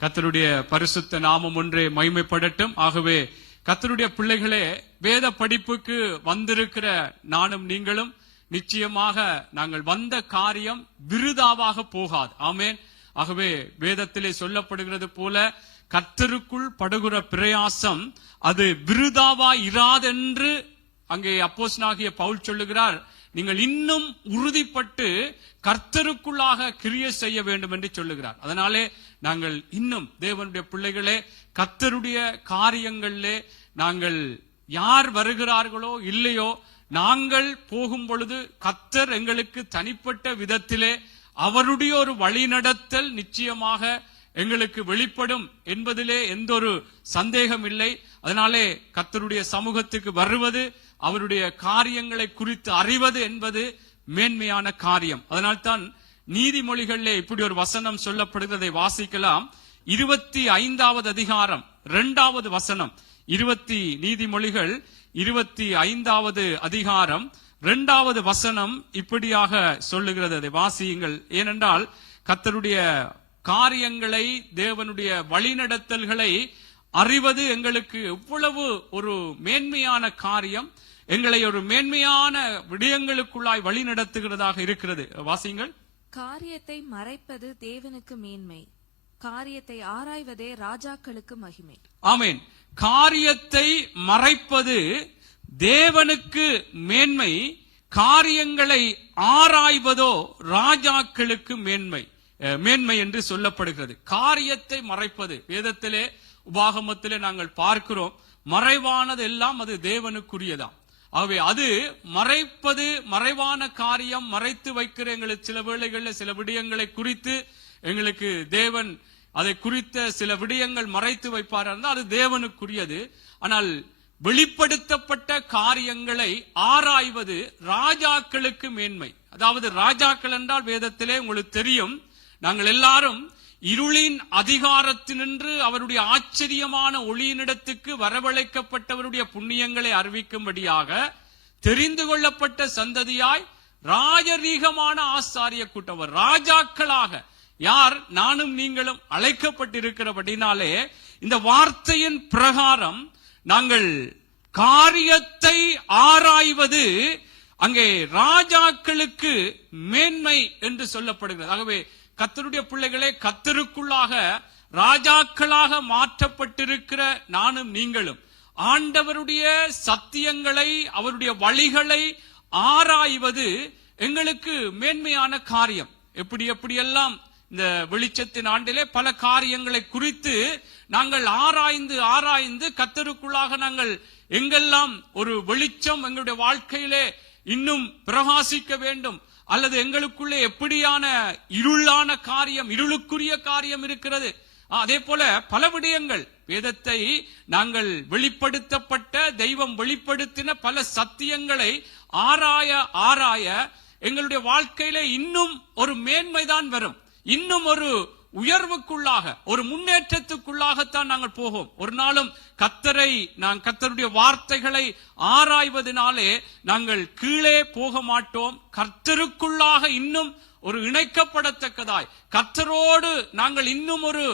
கர்த்தருடைய பரிசுத்த நாமம் ஒன்றே மகிமைப்படட்டும். ஆகவே கர்த்தருடைய பிள்ளைகளே, வேத படிப்புக்கு வந்திருக்கிற நானும் நீங்களும் நிச்சயமாக நாங்கள் வந்த காரியம் விருதாவாக போகாது. ஆமேன். ஆகவே வேதத்திலே சொல்லப்படுகிறது போல கர்த்தருக்குள் படுகிற பிரயாசம் அது விருதாவா இராதென்று அங்கே அப்போஸ்தலனாகிய பவுல் சொல்லுகிறார். நீங்கள் இன்னும் உறுதிப்பட்டு கர்த்தருக்குள்ளாக கிரியை செய்ய வேண்டும் என்று சொல்லுகிறார். அதனாலே நாங்கள் இன்னும் தேவனுடைய பிள்ளைகளே, கர்த்தருடைய காரியங்களிலே நாங்கள் யார் வருகிறார்களோ இல்லையோ, நாங்கள் போகும் பொழுது கர்த்தர் எங்களுக்கு தனிப்பட்ட விதத்திலே அவருடைய ஒரு வழிநடத்தல் நிச்சயமாக எங்களுக்கு வெளிப்படும் என்பதிலே எந்த ஒரு சந்தேகம் இல்லை. அதனாலே கர்த்தருடைய சமூகத்துக்கு வருவது, அவருடைய காரியங்களை குறித்து அறிவது என்பது மேன்மையான காரியம். அதனால்தான் நீதிமொழிகளிலே இப்படி ஒரு வசனம் சொல்லப்படுகிறதை வாசிக்கலாம். 25வது அதிகாரம் 2வது வசனம். நீதிமொழிகள் 25வது அதிகாரம் 2வது வசனம் இப்படியாக சொல்லுகிறது. அதை வாசியுங்கள். ஏனென்றால் கர்த்தருடைய காரியங்களை, தேவனுடைய வழிநடத்தல்களை அறிவது எங்களுக்கு எவ்வளவு ஒரு மேன்மையான காரியம், எங்களை ஒரு மேன்மையான விடயங்களுக்குள்ளாய் வழி நடத்துகிறதாக இருக்கிறது. வாசியுங்கள். காரியத்தை மறைப்பது தேவனுக்கு மேன்மை, காரியத்தை ஆராய்வதே ராஜாக்களுக்கு மகிமை. ஆமேன். காரியத்தை மறைப்பது தேவனுக்கு மேன்மை, காரியங்களை ஆராய்வதோ ராஜாக்களுக்கு மேன்மை என்று சொல்லப்படுகிறது. காரியத்தை மறைப்பது வேதத்திலே, உபாகமத்திலே நாங்கள் பார்க்கிறோம். மறைவானது எல்லாம் அது தேவனுக்குரியதாம். ஆகவே அது மறைப்பது, மறைவான காரியம், மறைத்து வைக்கிற எங்களுக்கு சில வேளைகளில் சில விடயங்களை குறித்து எங்களுக்கு தேவன் அதை குறித்த சில விடயங்கள் மறைத்து வைப்பார் இருந்தால் அது தேவனுக்குரியது. ஆனால் வெளிப்படுத்தப்பட்ட காரியங்களை ஆராய்வது ராஜாக்களுக்கு மேன்மை. அதாவது ராஜாக்கள் என்றால் வேதத்திலே உங்களுக்கு தெரியும், நாங்கள் எல்லாரும் இருளின் அதிகாரத்தினின்று அவருடைய ஆச்சரியமான ஒளியினிடத்துக்கு வரவழைக்கப்பட்டவருடைய புண்ணியங்களை அறிவிக்கும்படியாக தெரிந்து கொள்ளப்பட்ட சந்ததியாய் ராஜரீகமான ஆசாரிய கூட்டவர், ராஜாக்களாக யார் நானும் நீங்களும் அழைக்கப்பட்டிருக்கிறபடினாலே இந்த வார்த்தையின் பிரகாரம் நாங்கள் காரியத்தை ஆராய்வது அங்கே ராஜாக்களுக்கு மேன்மை என்று சொல்லப்படுகிறது. ஆகவே கர்த்தருடைய பிள்ளைகளே, கர்த்தருக்குள்ளாக ராஜாக்களாக மாற்றப்பட்டிருக்கிற நானும் நீங்களும் ஆண்டவருடைய சத்தியங்களை, அவருடைய வழிகளை ஆராய்வது எங்களுக்கு மேன்மையான காரியம். எப்படியெல்லாம் இந்த வெளிச்சத்தின் ஆண்டிலே பல காரியங்களை குறித்து நாங்கள் ஆராய்ந்து கர்த்தருக்குள்ளாக நாங்கள் எங்கெல்லாம் ஒரு வெளிச்சம் எங்களுடைய வாழ்க்கையிலே இன்னும் பிரகாசிக்க வேண்டும், அல்லது எங்களுக்குள்ளே எப்படியான இருளான காரியம், இருளுக்குரிய காரியம் இருக்கிறது, அதே போல பல விடயங்கள் வேதத்தை நாங்கள் வெளிப்படுத்தப்பட்ட தெய்வம் வெளிப்படுத்தின பல சத்தியங்களை ஆராய எங்களுடைய வாழ்க்கையிலே இன்னும் ஒரு மேன்மைதான் வரும். இன்னும் ஒரு உயர்வுக்குள்ளாக, ஒரு முன்னேற்றத்துக்குள்ளாகத்தான் நாங்கள் போவோம். ஒரு நாளும் கர்த்தருடைய வார்த்தைகளை ஆராய்வதனாலே நாங்கள் கீழே போக மாட்டோம். கர்த்தருக்குள்ளாக இன்னும் ஒரு இணைக்கப்படத்தக்கதாய், கர்த்தரோடு நாங்கள் இன்னும் ஒரு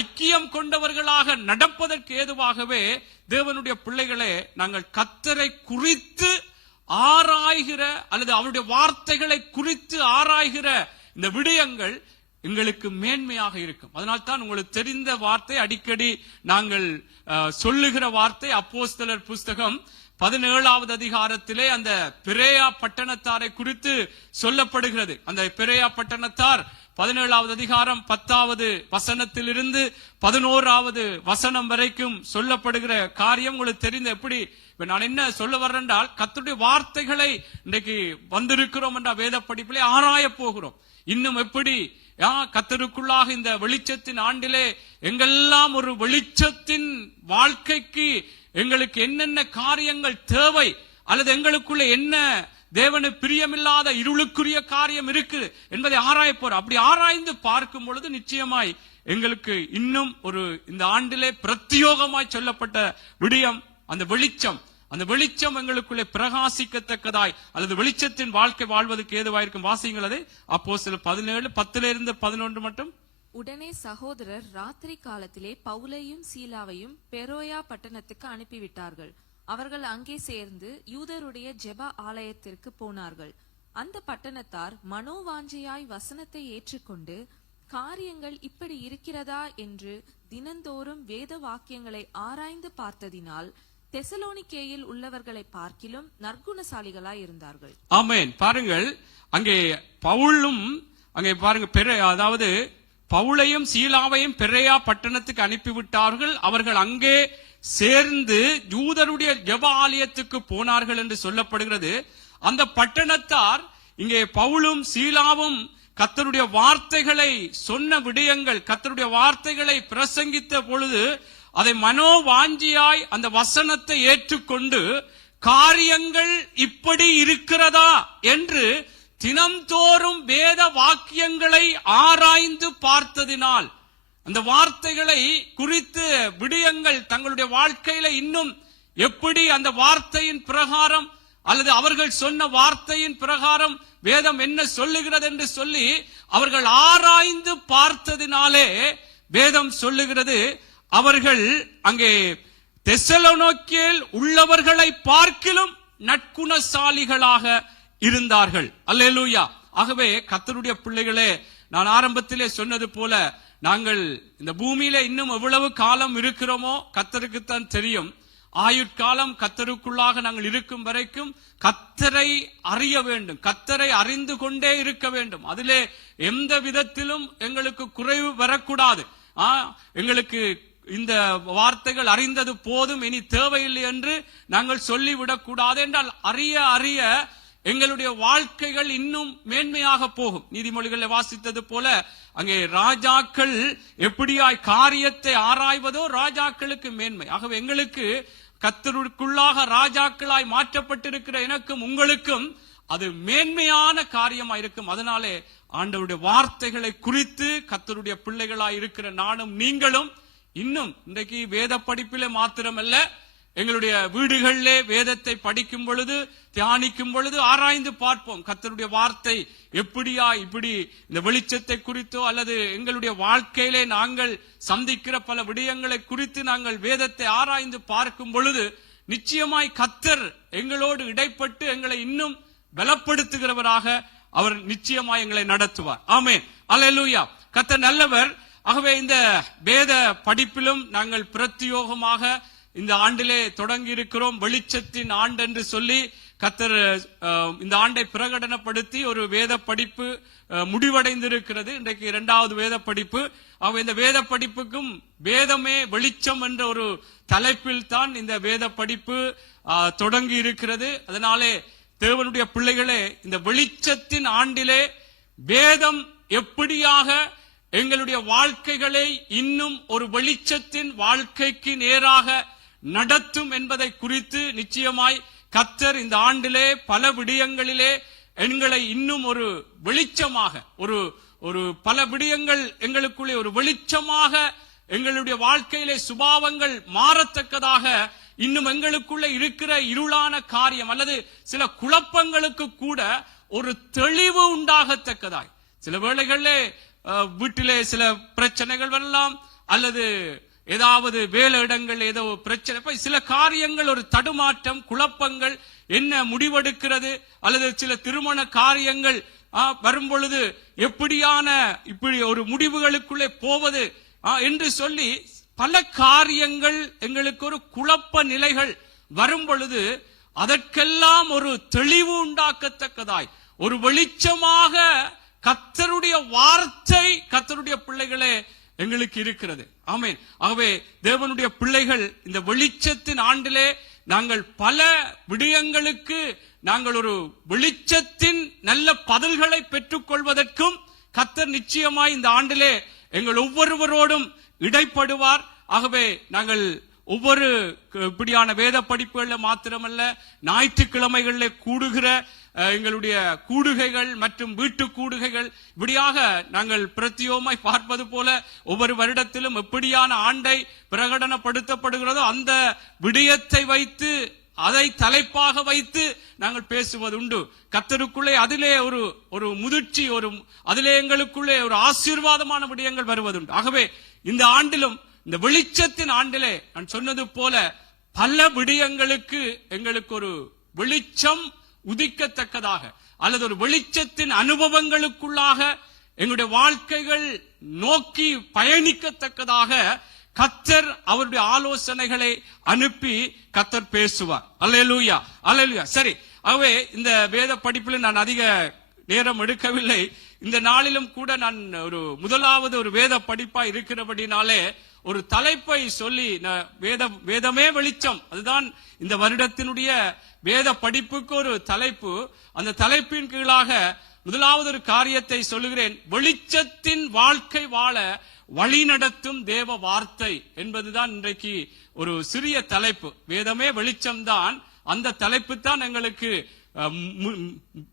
ஐக்கியம் கொண்டவர்களாக நடப்பதற்கு ஏதுவாகவே தேவனுடைய பிள்ளைகளே, நாங்கள் கர்த்தரை குறித்து ஆராய்கிற அல்லது அவருடைய வார்த்தைகளை குறித்து ஆராய்கிற இந்த விடயங்கள் எங்களுக்கு மேன்மையாக இருக்கும். அதனால்தான் உங்களுக்கு தெரிந்த வார்த்தை, அடிக்கடி நாங்கள் சொல்லுகிற வார்த்தை, அப்போஸ்தலர் புஸ்தகம் 17வது அதிகாரத்திலே அந்த பெரேயா பட்டணத்தாரை குறித்து சொல்லப்படுகிறது. அந்த பெரேயா பட்டணத்தார் 17வது அதிகாரம் 10வது வசனத்திலிருந்து 11வது வசனம் வரைக்கும் சொல்லப்படுகிற காரியம் உங்களுக்கு தெரிந்த. எப்படி நான் என்ன சொல்ல வர்றேன் என்றால், கர்த்தருடைய வார்த்தைகளை இன்றைக்கு வந்திருக்கிறோம் என்ற வேத படிப்பிலே ஆராய போகிறோம். இன்னும் எப்படி கர்த்தருக்குள்ளாக இந்த வெளிச்சத்தின் ஆண்டிலே எங்கெல்லாம் ஒரு வெளிச்சத்தின் வாழ்க்கைக்கு எங்களுக்கு என்னென்ன காரியங்கள் தேவை, அல்லது எங்களுக்குள்ள என்ன தேவனு பிரியமில்லாத இருளுக்குரிய காரியம் இருக்கு என்பதை ஆராய போறோம். அப்படி ஆராய்ந்து பார்க்கும் பொழுது நிச்சயமாய் எங்களுக்கு இன்னும் ஒரு இந்த ஆண்டிலே பிரத்யோகமாய் சொல்லப்பட்ட விடயம் அந்த வெளிச்சம், அந்த வெளிச்சம் எங்களுக்குள்ளே பிரகாசிக்கத்தக்கதாய் அல்லது வெளிச்சத்தின் வாழ்க்கை வாழ்வதற்கு ஏதுவாயிருக்கும். வாசியுங்கள் அதை. அப்போஸ்தலர் 17:10 11 மட்டும். உடனே சகோதரர் ராத்திரி காலத்திலே பவுலையும் சீலாவையும் பெரோயா பட்டணத்துக்கு அனுப்பிவிட்டார்கள். அவர்கள் அங்கே சேர்ந்து யூதருடைய ஜெப ஆலயத்திற்கு போனார்கள். அந்த பட்டணத்தார் மனோவாஞ்சையாய் வசனத்தை ஏற்றுக்கொண்டு, காரியங்கள் இப்படி இருக்கிறதா என்று தினந்தோறும் வேத வாக்கியங்களை ஆராய்ந்து பார்த்ததினால் தெசலோனிக்கேயில் உள்ளவர்களை பார்க்கிலும் நற்குணசாலிகளாய் இருந்தார்கள். ஆமென். பாருங்கள், அங்கே பவுலும் அங்கே பாருங்க, அதாவது பவுலையும் சீலாவையும் பெரேயா பட்டணத்துக்கு அனுப்பிவிட்டார்கள். அவர்கள் அங்கே சேர்ந்து யூதருடைய ஜெப ஆலயத்துக்கு போனார்கள் என்று சொல்லப்படுகிறது. அந்த பட்டணத்தார் இங்கே பவுலும் சீலாவும் கர்த்தருடைய வார்த்தைகளை சொன்ன விடயங்கள், கர்த்தருடைய வார்த்தைகளை பிரசங்கித்த பொழுது அதை மனோவாஞ்சியாய் அந்த வசனத்தை ஏற்றுக்கொண்டு, காரியங்கள் இப்படி இருக்கிறதா என்று தினம்தோறும் வேத வாக்கியங்களை ஆராய்ந்து பார்த்ததினால், அந்த வார்த்தைகளை குறித்து விடயங்கள் தங்களுடைய வாழ்க்கையில இன்னும் எப்படி அந்த வார்த்தையின் பிரகாரம் அல்லது அவர்கள் சொன்ன வார்த்தையின் பிரகாரம் வேதம் என்ன சொல்லுகிறது என்று சொல்லி அவர்கள் ஆராய்ந்து பார்த்ததினாலே வேதம் சொல்லுகிறது, அவர்கள் அங்கே தெசலோனிக்கேயில் உள்ளவர்களை பார்க்கிலும் நற்குணசாலிகளாக இருந்தார்கள். அல்லேலூயா. ஆகவே கர்த்தருடைய பிள்ளைகளே, நான் ஆரம்பத்திலே சொன்னது போல, நாங்கள் இந்த பூமியில இன்னும் எவ்வளவு காலம் இருக்கிறோமோ கர்த்தருக்குத்தான் தெரியும். ஆயுட்காலம் கர்த்தருக்குள்ளாக நாங்கள் இருக்கும் வரைக்கும் கர்த்தரை அறிய வேண்டும், கர்த்தரை அறிந்து கொண்டே இருக்க வேண்டும். அதிலே எந்த விதத்திலும் எங்களுக்கு குறைவு வரக்கூடாது. எங்களுக்கு இந்த வார்த்தைகள் அறிந்தது போதும், இனி தேவையில்லை என்று நாங்கள் சொல்லிவிடக் கூடாது. என்றால் அறிய அறிய எங்களுடைய வாழ்க்கைகள் இன்னும் மேன்மையாக போகும். நீதிமொழிகளை வாசித்தது போல அங்கே ராஜாக்கள் எப்படியாய் காரியத்தை ஆராய்வதோ ராஜாக்களுக்கு மேன்மை. ஆகவே எங்களுக்கு கர்த்தருக்குள்ளாக ராஜாக்களாய் மாற்றப்பட்டிருக்கிற எனக்கும் உங்களுக்கும் அது மேன்மையான காரியமா இருக்கும். அதனாலே ஆண்டவருடைய வார்த்தைகளை குறித்து கர்த்தருடைய பிள்ளைகளாய் இருக்கிற நானும் நீங்களும் இன்னும் இன்றைக்கு வேத படிப்பிலே மாத்திரமல்ல, எங்களுடைய வீடுகளிலே வேதத்தை படிக்கும் பொழுது, தியானிக்கும் பொழுது ஆராய்ந்து பார்ப்போம். கர்த்தருடைய வார்த்தை எப்படியா இப்படி இந்த வெளிச்சத்தை குறித்தோ அல்லது எங்களுடைய வாழ்க்கையிலே நாங்கள் சந்திக்கிற பல விடயங்களை குறித்து நாங்கள் வேதத்தை ஆராய்ந்து பார்க்கும் பொழுது நிச்சயமாய் கர்த்தர் எங்களோடு இடைப்பட்டு எங்களை இன்னும் பலப்படுத்துகிறவராக அவர் நிச்சயமாய் எங்களை நடத்துவார். ஆமென். அல்லேலூயா. கர்த்தர் நல்லவர். ஆகவே இந்த வேத படிப்பிலும் நாங்கள் பிரத்யோகமாக இந்த ஆண்டிலே தொடங்கி இருக்கிறோம். வெளிச்சத்தின் ஆண்டு என்று சொல்லி கர்த்தர் இந்த ஆண்டை பிரகடனப்படுத்தி ஒரு வேத படிப்பு முடிவடைந்திருக்கிறது. இன்றைக்கு 2வது வேத படிப்பு. இந்த வேத படிப்புக்கும் வேதமே வெளிச்சம் என்ற ஒரு தலைப்பில் தான் இந்த வேத படிப்பு தொடங்கி இருக்கிறது. அதனாலே தேவனுடைய பிள்ளைகளே, இந்த வெளிச்சத்தின் ஆண்டிலே வேதம் எப்படியாக எங்களுடைய வாழ்க்கைகளை இன்னும் ஒரு வெளிச்சத்தின் வாழ்க்கைக்கு நேராக நடத்தும் என்பதை குறித்து நிச்சயமாய் கர்த்தர் இந்த ஆண்டிலே பல விடயங்களிலே எங்களை இன்னும் ஒரு வெளிச்சமாக ஒரு பல விடயங்கள் எங்களுக்குள்ளே ஒரு வெளிச்சமாக எங்களுடைய வாழ்க்கையிலே சுபாவங்கள் மாறத்தக்கதாக இன்னும் எங்களுக்குள்ள இருக்கிற இருளான காரியம் அல்லது சில குழப்பங்களுக்கு கூட ஒரு தெளிவு உண்டாகத்தக்கதாய், சில வேளைகளிலே வீட்டிலே சில பிரச்சனைகள் வரலாம் அல்லது ஏதாவது வேலை இடங்கள் ஏதோ பிரச்சனை, சில காரியங்கள் ஒரு தடுமாற்றம் குழப்பங்கள், என்ன முடிவெடுக்கிறது அல்லது சில திருமண காரியங்கள் வரும் பொழுது எப்படியான இப்படி ஒரு முடிவுகளுக்குள்ளே போவது என்று சொல்லி பல காரியங்கள் எங்களுக்கு ஒரு குழப்ப நிலைகள் வரும் பொழுது அதற்கெல்லாம் ஒரு தெளிவு உண்டாக்கத்தக்கதாய் ஒரு வெளிச்சமாக கர்த்தருடைய வார்த்தை கர்த்தருடைய பிள்ளைகளே எங்களுக்கு இருக்கிறது. ஆமென். ஆகவே தேவனுடைய பிள்ளைகள் இந்த வெளிச்சத்தின் ஆண்டிலே நாங்கள் பல விடயங்களுக்கு நாங்கள் ஒரு வெளிச்சத்தின் நல்ல பதில்களை பெற்றுக் கொள்வதற்கும் கர்த்தர் நிச்சயமாய் இந்த ஆண்டிலே எங்கள் ஒவ்வொருவரோடும் இடைப்படுவார். ஆகவே நாங்கள் ஒவ்வொரு இப்படியான வேத படிப்புகள்ல மாத்திரமல்ல, ஞாயிற்றுக்கிழமைகளில் கூடுகிற எங்களுடைய கூடுகைகள் மற்றும் வீட்டு கூடுகைகள் இப்படியாக நாங்கள் பிரத்யோகமாய் பார்ப்பது போல ஒவ்வொரு வருடத்திலும் எப்படியான ஆண்டை பிரகடனப்படுத்தப்படுகிறதோ அந்த விடயத்தை வைத்து அதை தலைப்பாக வைத்து நாங்கள் பேசுவது உண்டு. கர்த்தருக்குள்ளே அதிலே ஒரு முதிர்ச்சி, அதிலே எங்களுக்குள்ளே ஒரு ஆசீர்வாதமான விடயங்கள் வருவதுண்டு. ஆகவே இந்த ஆண்டிலும், இந்த வெளிச்சத்தின் ஆண்டிலே நான் சொன்னது போல பல விடயங்களுக்கு எங்களுக்கு ஒரு வெளிச்சம் உதிக்கத்தக்கதாக, அல்லது ஒரு வெளிச்சத்தின் அனுபவங்களுக்குள்ளாக எங்களுடைய வாழ்க்கைகள் நோக்கி பயணிக்கத்தக்கதாக கர்த்தர் அவருடைய ஆலோசனைகளை அனுப்பி கர்த்தர் பேசுவார். அல்லேலூயா, அல்லேலூயா. சரி, ஆகவே இந்த வேத படிப்பில் நான் அதிக நேரம் எடுக்கவில்லை. இந்த நாளிலும் கூட நான் முதலாவது ஒரு வேத படிப்பா இருக்கிறபடினாலே ஒரு தலைப்பை சொல்லி, வேதமே வெளிச்சம், அதுதான் இந்த வருடத்தினுடைய வேத படிப்புக்கு ஒரு தலைப்பு. அந்த தலைப்பின் கீழாக முதலாவது ஒரு காரியத்தை சொல்லுகிறேன். வெளிச்சத்தின் வாழ்க்கை வாழ வழிநடத்தும் தேவ வார்த்தை என்பதுதான் இன்றைக்கு ஒரு சிறிய தலைப்பு. வேதமே வெளிச்சம்தான், அந்த தலைப்பு தான் எங்களுக்கு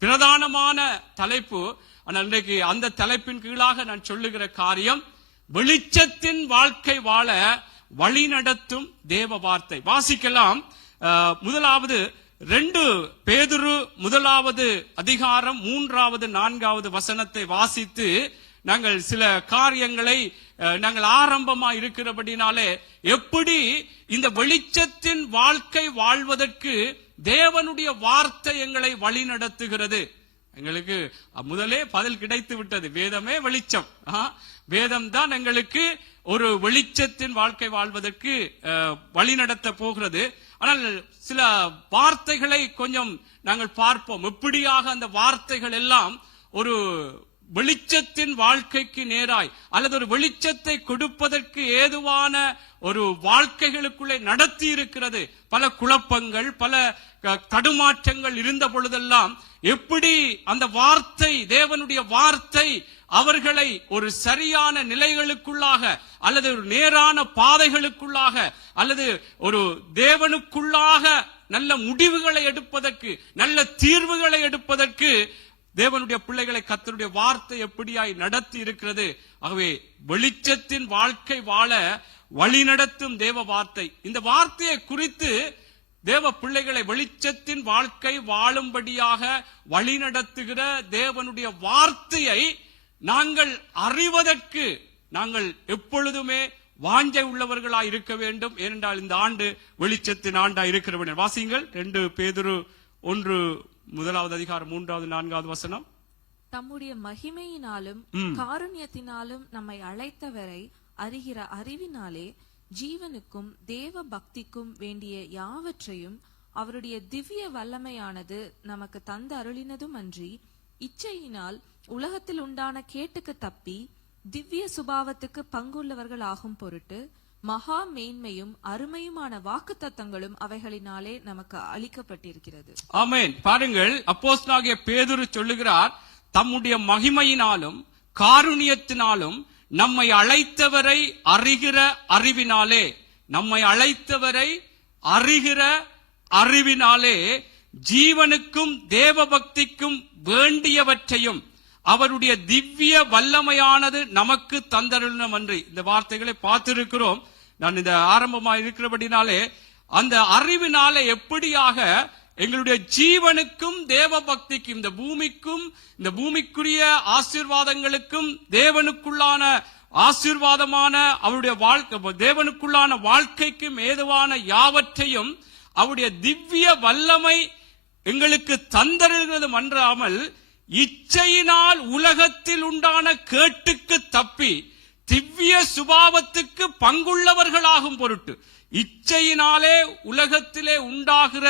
பிரதானமான தலைப்பு. ஆனால் இன்றைக்கு அந்த தலைப்பின் கீழாக நான் சொல்லுகிற காரியம் வெளிச்சத்தின் வாழ்க்கை வாழ வழிநடத்தும் தேவ வார்த்தை. வாசிக்கலாம். முதலாவது 2 பேதுரு 1வது அதிகாரம் 3வது 4வது வசனத்தை வாசித்து நாங்கள் சில காரியங்களை நாங்கள் ஆரம்பமா இருக்கிறபடினாலே எப்படி இந்த வெளிச்சத்தின் வாழ்க்கை வாழ்வதற்கு தேவனுடைய வார்த்தை எங்களை வழி நடத்துகிறது. எங்களுக்கு முதலே பதில் கிடைத்து விட்டது. வேதமே வெளிச்சம். வேதம் தான் எங்களுக்கு ஒரு வெளிச்சத்தின் வாழ்க்கை வாழ்வதற்கு வழி நடத்த போகிறது. ஆனால் சில வார்த்தைகளை கொஞ்சம் நாங்கள் பார்ப்போம். எப்படியாக அந்த வார்த்தைகள் எல்லாம் ஒரு வெளிச்சத்தின் வாழ்க்கைக்கு நேராய், அல்லது ஒரு வெளிச்சத்தை கொடுப்பதற்கு ஏதுவான ஒரு வாழ்க்கைகளுக்குள்ளே நடத்தி இருக்கிறது. பல குழப்பங்கள், பல தடுமாற்றங்கள் இருந்த பொழுதெல்லாம் எப்படி அந்த வார்த்தை, தேவனுடைய வார்த்தை அவர்களை ஒரு சரியான நிலைகளுக்குள்ளாக, அல்லது ஒரு நேரான பாதைகளுக்குள்ளாக, அல்லது ஒரு தேவனுக்குள்ளாக நல்ல முடிவுகளை எடுப்பதற்கு, நல்ல தீர்வுகளை எடுப்பதற்கு தேவனுடைய பிள்ளைகளை கர்த்தருடைய வார்த்தை எப்படியாய் நடத்தி இருக்கிறது. ஆகவே வெளிச்சத்தின் வாழ்க்கை வாழ வழிநடத்தும் தேவ வார்த்தை. இந்த வார்த்தையை குறித்து தேவ பிள்ளைகளை வெளிச்சத்தின் வாழ்க்கை வாழும்படியாக வழிநடத்துகிற தேவனுடைய வார்த்தையை நாங்கள் அறிவதற்கு நாங்கள் எப்பொழுதுமே வாஞ்சை உள்ளவர்களாய் இருக்க வேண்டும். ஏனென்றால் இந்த ஆண்டு வெளிச்சத்தின் ஆண்டா இருக்கிறவர்கள். வாசியுங்கள். 2 பேதுரு 1வது அதிகாரம் 3வது 4வது வசனம். தம்முடைய மகிமையினாலும் காருண்யத்தினாலும் நம்மை அழைத்தவரை அறிகிற அறிவினாலே ஜீவனுக்கும் தேவ பக்திக்கும் வேண்டிய யாவற்றையும் அவருடைய திவ்ய வல்லமையானது நமக்கு தந்து அருளினதும் அன்றி, இச்சையினால் உலகத்தில் உண்டான கேட்டுக்கு தப்பி திவ்ய சுபாவத்துக்கு பங்குள்ளவர்கள் ஆகும் பொருட்டு மகா மேன்மையும் அருமையுமான வாக்குத்தத்தங்களும் அவைகளினாலே நமக்கு அளிக்கப்பட்டிருக்கிறது. ஆமென். பாருங்கள், அப்போஸ்தலனாகிய பேதுரு சொல்லுகிறார், தம்முடைய மகிமையினாலும் காருண்யத்தினாலும் நம்மை அழைத்தவரை அறிகிற அறிவினாலே, நம்மை அழைத்தவரை அறிகிற அறிவினாலே ஜீவனுக்கும் தேவ பக்திக்கும் வேண்டியவற்றையும் அவருடைய திவ்ய வல்லமையானது நமக்கு தந்தருளினம் அன்றி. இந்த வார்த்தைகளை பார்த்திருக்கிறோம். நான் இந்த ஆரம்பமா இருக்கிறபடினாலே அந்த அறிவினாலே எப்படியாக எங்களுடைய ஜீவனுக்கும் தேவ பக்திக்கும், இந்த பூமிக்கும், இந்த பூமிக்குரிய ஆசீர்வாதங்களுக்கும், தேவனுக்குள்ளான ஆசீர்வாதமான அவருடைய வாழ்க்கை, தேவனுக்குள்ளான வாழ்க்கைக்கும் ஏதுவான யாவற்றையும் அவருடைய திவ்ய வல்லமை எங்களுக்கு தந்தருகிறது அன்றாமல், இச்சையினால் உலகத்தில் உண்டான கேட்டுக்கு தப்பி திவ்ய சுபாவத்துக்கு பங்குள்ளவர்களாகும் பொருட்டு, இச்சையினாலே உலகத்திலே உண்டாகிற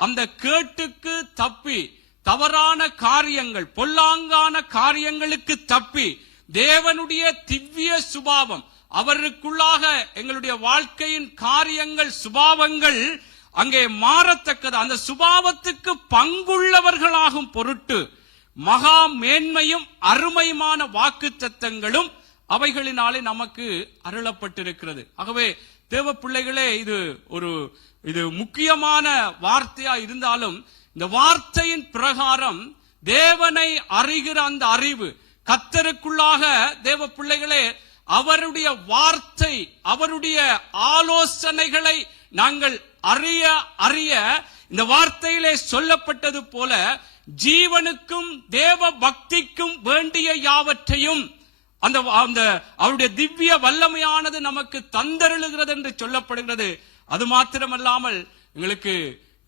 அந்த கேட்டுக்கு தப்பி, தவறான காரியங்கள், பொல்லாங்கான காரியங்களுக்கு தப்பி, தேவனுடைய திவ்ய சுபாவம் அவருக்குள்ளாக எங்களுடைய வாழ்க்கையின் காரியங்கள், சுபாவங்கள் அங்கே மாறத்தக்கது, அந்த சுபாவத்துக்கு பங்குள்ளவர்களாகும் பொருட்டு மகா மேன்மையும் அருமையுமான வாக்குத்தத்தங்களும் அவைகளினாலே நமக்கு அருளப்பட்டிருக்கிறது. ஆகவே தேவ பிள்ளைகளே, இது முக்கியமான வார்த்தையா இருந்தாலும் இந்த வார்த்தையின் பிரகாரம் தேவனை அறிகிற அந்த அறிவு, கர்த்தருக்குள்ளாக தேவ பிள்ளைகளே அவருடைய வார்த்தை, அவருடைய ஆலோசனைகளை நாங்கள் அறிய அறிய இந்த வார்த்தையிலே சொல்லப்பட்டது போல ஜீவனுக்கும் தேவ பக்திக்கும் வேண்டிய யாவற்றையும் அந்த அவருடைய திவ்ய வல்லமையானது நமக்கு தந்தருளுகிறது என்று சொல்லப்படுகிறது. அது மாத்திரமல்லாமல் எங்களுக்கு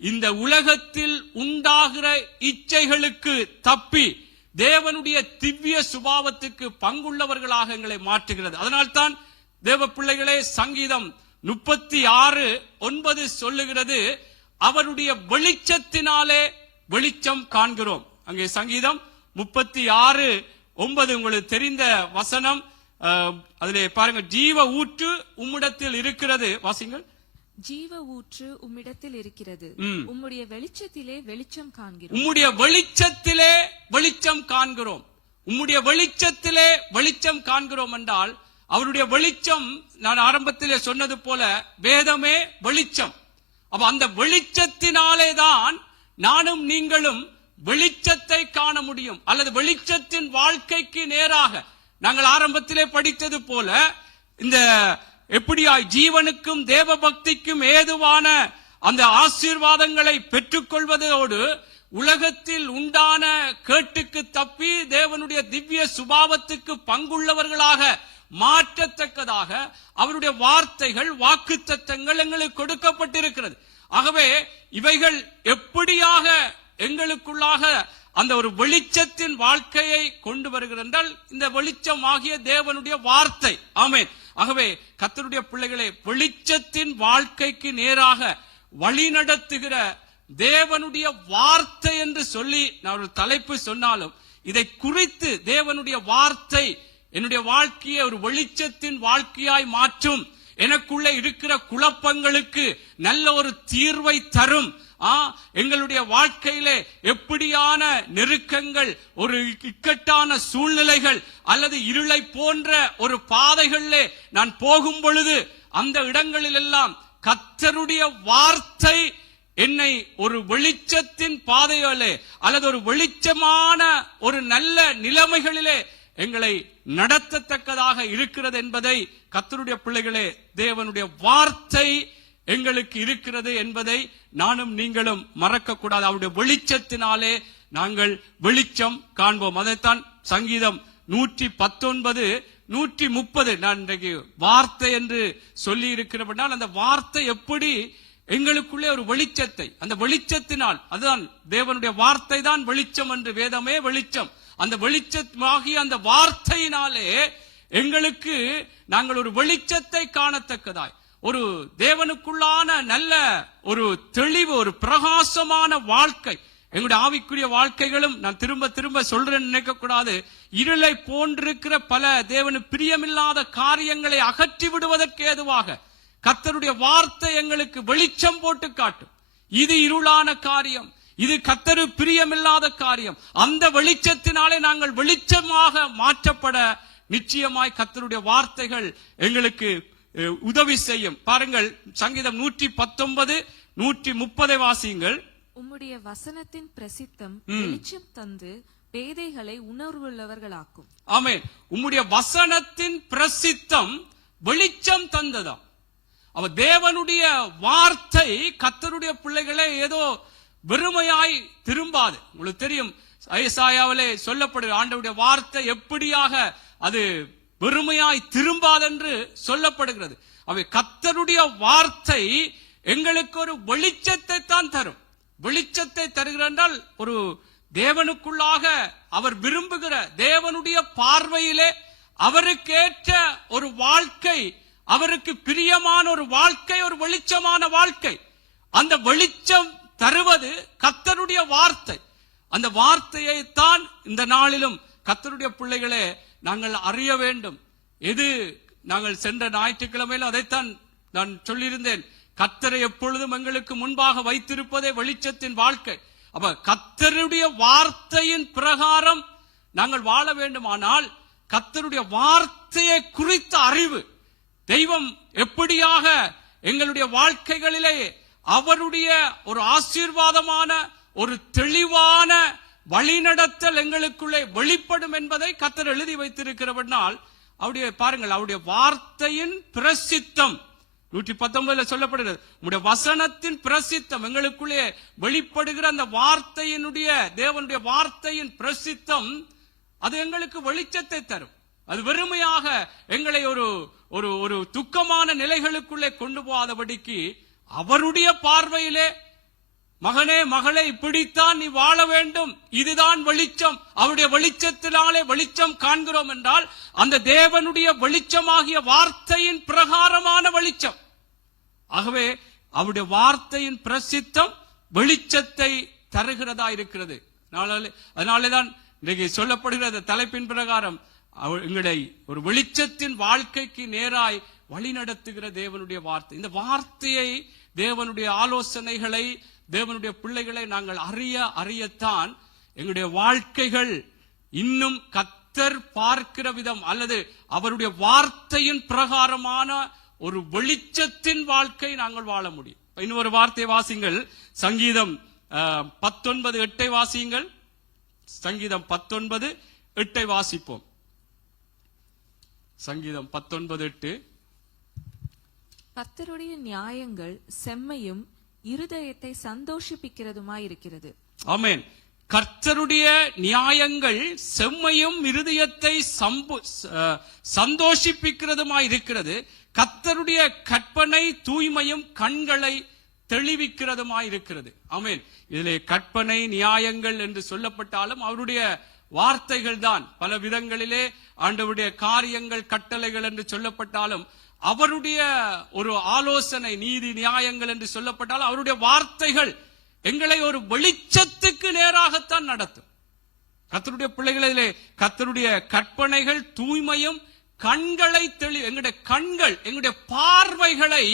இந்த உலகத்தில் உண்டாகிற இச்சைகளுக்கு தப்பி தேவனுடைய திவ்ய சுபாவத்துக்கு பங்குள்ளவர்களாக எங்களை மாற்றுகிறது. அதனால்தான் தேவ பிள்ளைகளே, சங்கீதம் 36:9 சொல்லுகிறது, அவருடைய வெளிச்சத்தினாலே வெளிச்சம் காண்கிறோம். அங்கே சங்கீதம் 36:9 உங்களுக்கு தெரிந்த வசனம். அதிலே பாருங்க, ஜீவ ஊற்று உம்மிடத்தில் இருக்கிறது. வாசிங்கள். ஜீவ ஊற்று உம்மிடத்தில் இருக்கிறது, உம்முடைய வெளிச்சத்திலே வெளிச்சம் காண்கிறோம். உம்முடைய வெளிச்சத்திலே வெளிச்சம் காண்கிறோம். உம்முடைய வெளிச்சத்திலே வெளிச்சம் காண்கிறோம் என்றால் அவருடைய வெளிச்சம், நான் ஆரம்பத்திலே சொன்னது போல வேதமே வெளிச்சம். அப்ப அந்த வெளிச்சத்தினாலே தான் நானும் நீங்களும் வெளிச்சத்தை காண முடியும், அல்லது வெளிச்சத்தின் வாழ்க்கைக்கு நேராக நாங்கள் ஆரம்பத்திலே படித்தது போல இந்த எப்படியாய் ஜீவனுக்கும் தேவ பக்திக்கும் ஏதுவான அந்த ஆசீர்வாதங்களை பெற்றுக்கொள்வதோடு உலகத்தில் உண்டான கேட்டுக்கு தப்பி தேவனுடைய திவ்ய சுபாவத்துக்கு பங்குள்ளவர்களாக மாற்றத்தக்கதாக அவருடைய வார்த்தைகள், வாக்குத்தத்தங்கள் எங்களுக்கு கொடுக்கப்பட்டிருக்கிறது. ஆகவே இவைகள் எப்படியாக எங்களுக்குள்ளாக அந்த ஒரு வெளிச்சத்தின் வாழ்க்கையை கொண்டு வருகிறது என்றால் இந்த வெளிச்சம் ஆகிய தேவனுடைய வார்த்தை. ஆமென். ஆகவே கர்த்தருடைய பிள்ளைகளே, வெளிச்சத்தின் வாழ்க்கைக்கு நேராக வழி நடத்துகிற தேவனுடைய வார்த்தை என்று சொல்லி நான் ஒரு தலைப்பு சொன்னாலும், இதை குறித்து தேவனுடைய வார்த்தை என்னுடைய வாழ்க்கையை ஒரு வெளிச்சத்தின் வாழ்க்கையாய் மாற்றும், எனக்குள்ளே இருக்கிற குழப்பங்களுக்கு நல்ல ஒரு தீர்வை தரும். எங்களுடைய வாழ்க்கையிலே எப்படியான நெருக்கங்கள், ஒரு இக்கட்டான சூழ்நிலைகள் அல்லது இருளை போன்ற ஒரு பாதைகளிலே நான் போகும் பொழுது அந்த இடங்களில் எல்லாம் கர்த்தருடைய வார்த்தை என்னை ஒரு வெளிச்சத்தின் பாதையிலே அல்லது ஒரு வெளிச்சமான ஒரு நல்ல நிலைமைகளிலே எங்களை நடத்தத்தக்கதாக இருக்கிறது என்பதை கர்த்தருடைய பிள்ளைகளே, தேவனுடைய வார்த்தை எங்களுக்கு இருக்கிறது என்பதை நானும் நீங்களும் மறக்க கூடாது. அவருடைய வெளிச்சத்தினாலே நாங்கள் வெளிச்சம் காண்போம். அதைத்தான் சங்கீதம் 119, 130 நான் இன்றைக்கு வார்த்தை என்று சொல்லி இருக்கிறபடினால் அந்த வார்த்தை எப்படி எங்களுக்குள்ளே ஒரு வெளிச்சத்தை, அந்த வெளிச்சத்தினால், அதுதான் தேவனுடைய வார்த்தை தான் வெளிச்சம் என்று, வேதமே வெளிச்சம். அந்த வெளிச்சமாகிய அந்த வார்த்தையினாலே எங்களுக்கு நாங்கள் ஒரு வெளிச்சத்தை காணத்தக்கதாய், ஒரு தேவனுக்குள்ளான நல்ல ஒரு தெளிவு, ஒரு பிரகாசமான வாழ்க்கை, எங்களுடைய ஆவிக்குரிய வாழ்க்கைகளும் நான் திரும்ப திரும்ப சொல்றேன்னு நினைக்க கூடாது. இருளை போன்றிருக்கிற பல தேவனுக்கு பிரியமில்லாத காரியங்களை அகற்றி விடுவதற்கு ஏதுவாக கர்த்தருடைய வார்த்தை எங்களுக்கு வெளிச்சம் போட்டு காட்டும். இது இருளான காரியம், இது கர்த்தரு பிரியமில்லாத காரியம். அந்த வெளிச்சத்தினாலே நாங்கள் வெளிச்சமாக மாற்றப்பட நிச்சயமாய் கர்த்தருடைய வார்த்தைகள் எங்களுக்கு உதவி செய்யும். பாருங்கள், சங்கீதம் 119, 130 வாசியுங்கள். உம்முடைய வசனத்தின் பிரசித்தம் வெளிச்சம் தந்து பேதைகளை உணர்வுள்ளவர்களாக்கும். ஆமென். உம்முடைய வசனத்தின் பிரசித்தம் வெளிச்சம் தந்ததாம். அவ தேவனுடைய வார்த்தை கர்த்தருடைய பிள்ளைகளே ஏதோ வெறுமையாய் திரும்பாது. உங்களுக்கு தெரியும், ஏசாயாவிலே சொல்லப்படுகிற ஆண்டவருடைய வார்த்தை எப்படியாக அது வெறுமையாய் திரும்பாதென்று சொல்லப்படுகிறது. அவை கர்த்தருடைய வார்த்தை எங்களுக்கு ஒரு வெளிச்சத்தை தான் தரும். வெளிச்சத்தை தருகிறால் ஒரு தேவனுக்குள்ளாக அவர் விரும்புகிற தேவனுடைய பார்வையிலே அவருக்கு ஏற்ற ஒரு வாழ்க்கை, அவருக்கு பிரியமான ஒரு வாழ்க்கை, ஒரு வெளிச்சமான வாழ்க்கை. அந்த வெளிச்சம் தருவது கர்த்தருடைய வார்த்தை. அந்த வார்த்தையை தான் இந்த நாளிலும் கர்த்தருடைய பிள்ளைகளே நாங்கள் அறிய வேண்டும். எது நாங்கள் சென்ற ஞாயிற்றுக்கிழமையில் அதைத்தான் நான் சொல்லியிருந்தேன். கர்த்தரை எப்பொழுதும் எங்களுக்கு முன்பாக வைத்திருப்பதே வெளிச்சத்தின் வாழ்க்கை. அப்ப கர்த்தருடைய வார்த்தையின் பிரகாரம் நாங்கள் வாழ வேண்டுமானால் கர்த்தருடைய வார்த்தையை குறித்த அறிவு, தெய்வம் எப்படியாக எங்களுடைய வாழ்க்கைகளிலே அவருடைய ஒரு ஆசீர்வாதமான ஒரு தெளிவான வழிநடத்தல் எங்களுக்குள்ளே வெளிப்படும் என்பதை கர்த்தர் எழுதி வைத்திருக்கிறபடினால் அவருடைய பாருங்கள், அவருடைய வார்த்தையின் பிரசித்தம் 119 சொல்லப்படுகிறது, உம்முடைய வசனத்தின் பிரசித்தம் எங்களுக்குள்ளே வெளிப்படுகிற அந்த வார்த்தையினுடைய தேவனுடைய வார்த்தையின் பிரசித்தம் அது எங்களுக்கு வெளிச்சத்தை தரும். அது வெறுமையாக எங்களை ஒரு ஒரு ஒரு துக்கமான நிலைகளுக்குள்ளே கொண்டு போகாதபடிக்கு அவருடைய பார்வையிலே மகனே மகளே இப்படித்தான் நீ வாழ வேண்டும், இதுதான் வெளிச்சம், அவருடைய வெளிச்சத்தினாலே வெளிச்சம் காண்கிறோம் என்றால் அந்த தேவனுடைய வெளிச்சமாகிய வார்த்தையின் பிரகாரமான வெளிச்சம். ஆகவே அவருடைய வார்த்தையின் பிரசித்தம் வெளிச்சத்தை தருகிறதா இருக்கிறது. அதனாலேதான் இன்றைக்கு சொல்லப்படுகிற தலைப்பின் பிரகாரம் எங்களை ஒரு வெளிச்சத்தின் வாழ்க்கைக்கு நேராய் வழி நடத்துகிற தேவனுடைய வார்த்தை. இந்த வார்த்தையை, தேவனுடைய ஆலோசனைகளை, தேவனுடைய பிள்ளைகளை நாங்கள் அறியத்தான் எங்களுடைய வாழ்க்கைகள் இன்னும் கர்த்தர் பார்க்கிற விதம் அல்லது அவருடைய வார்த்தையின் பிரகாரமான ஒரு வெளிச்சத்தின் வாழ்க்கை நாங்கள் வாழ முடியும். இன்னொரு வார்த்தை வாசிங்கள், சங்கீதம் 19:8 வாசியுங்கள். சங்கீதம் 19:8 வாசிப்போம். சங்கீதம் 19:8. கர்த்தருடைய நியாயங்கள் செம்மையும் இருதயத்தை சந்தோஷிப்பிக்கிறதுமாயிருக்கிறது. ஆமென். கர்த்தருடைய நியாயங்கள் செம்மையும் இருதயத்தை சந்தோஷிப்பிக்கிறதுமாயிருக்கிறது. கர்த்தருடைய கற்பனை தூய்மையும் கண்களை தெளிவிக்கிறதுமாயிருக்கிறது. ஆமென். இதிலே கற்பனை நியாயங்கள் என்று சொல்லப்பட்டாலும் அவருடைய வார்த்தைகள் தான். பல விதங்களிலே ஆண்டவருடைய காரியங்கள் கட்டளைகள் என்று சொல்லப்பட்டாலும் அவருடைய ஒரு ஆலோசனை நீதி நியாயங்கள் என்று சொல்லப்பட்டாலும் அவருடைய வார்த்தைகள் எங்களை ஒரு வெளிச்சத்துக்கு நேராகத்தான் நடத்தும். கர்த்தருடைய பிள்ளைகளிலே கர்த்தருடைய கற்பனைகள் தூய்மையும் கண்களை எங்களுடைய கண்கள் எங்களுடைய பார்வைகளை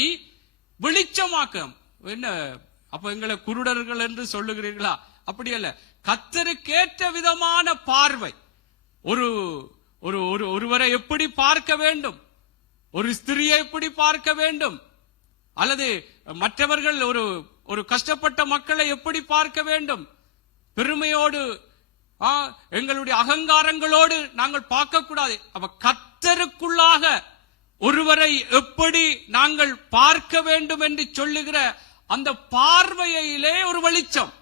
வெளிச்சமாக்கும். என்ன அப்ப எங்களை குருடர்கள் என்று சொல்லுகிறீர்களா? அப்படி அல்ல. கர்த்தருக்கேற்ற விதமான பார்வை. ஒருவரை எப்படி பார்க்க வேண்டும், ஒரு ஸ்திரியை எப்படி பார்க்க வேண்டும், அல்லது மற்றவர்கள் ஒரு கஷ்டப்பட்ட மக்களை எப்படி பார்க்க வேண்டும், பெருமையோடு எங்களுடைய அகங்காரங்களோடு நாங்கள் பார்க்க கூடாது. அப்ப கர்த்தருக்குள்ளாக ஒருவரை எப்படி நாங்கள் பார்க்க வேண்டும் என்று சொல்லுகிற அந்த பார்வையிலே ஒரு வெளிச்சம்.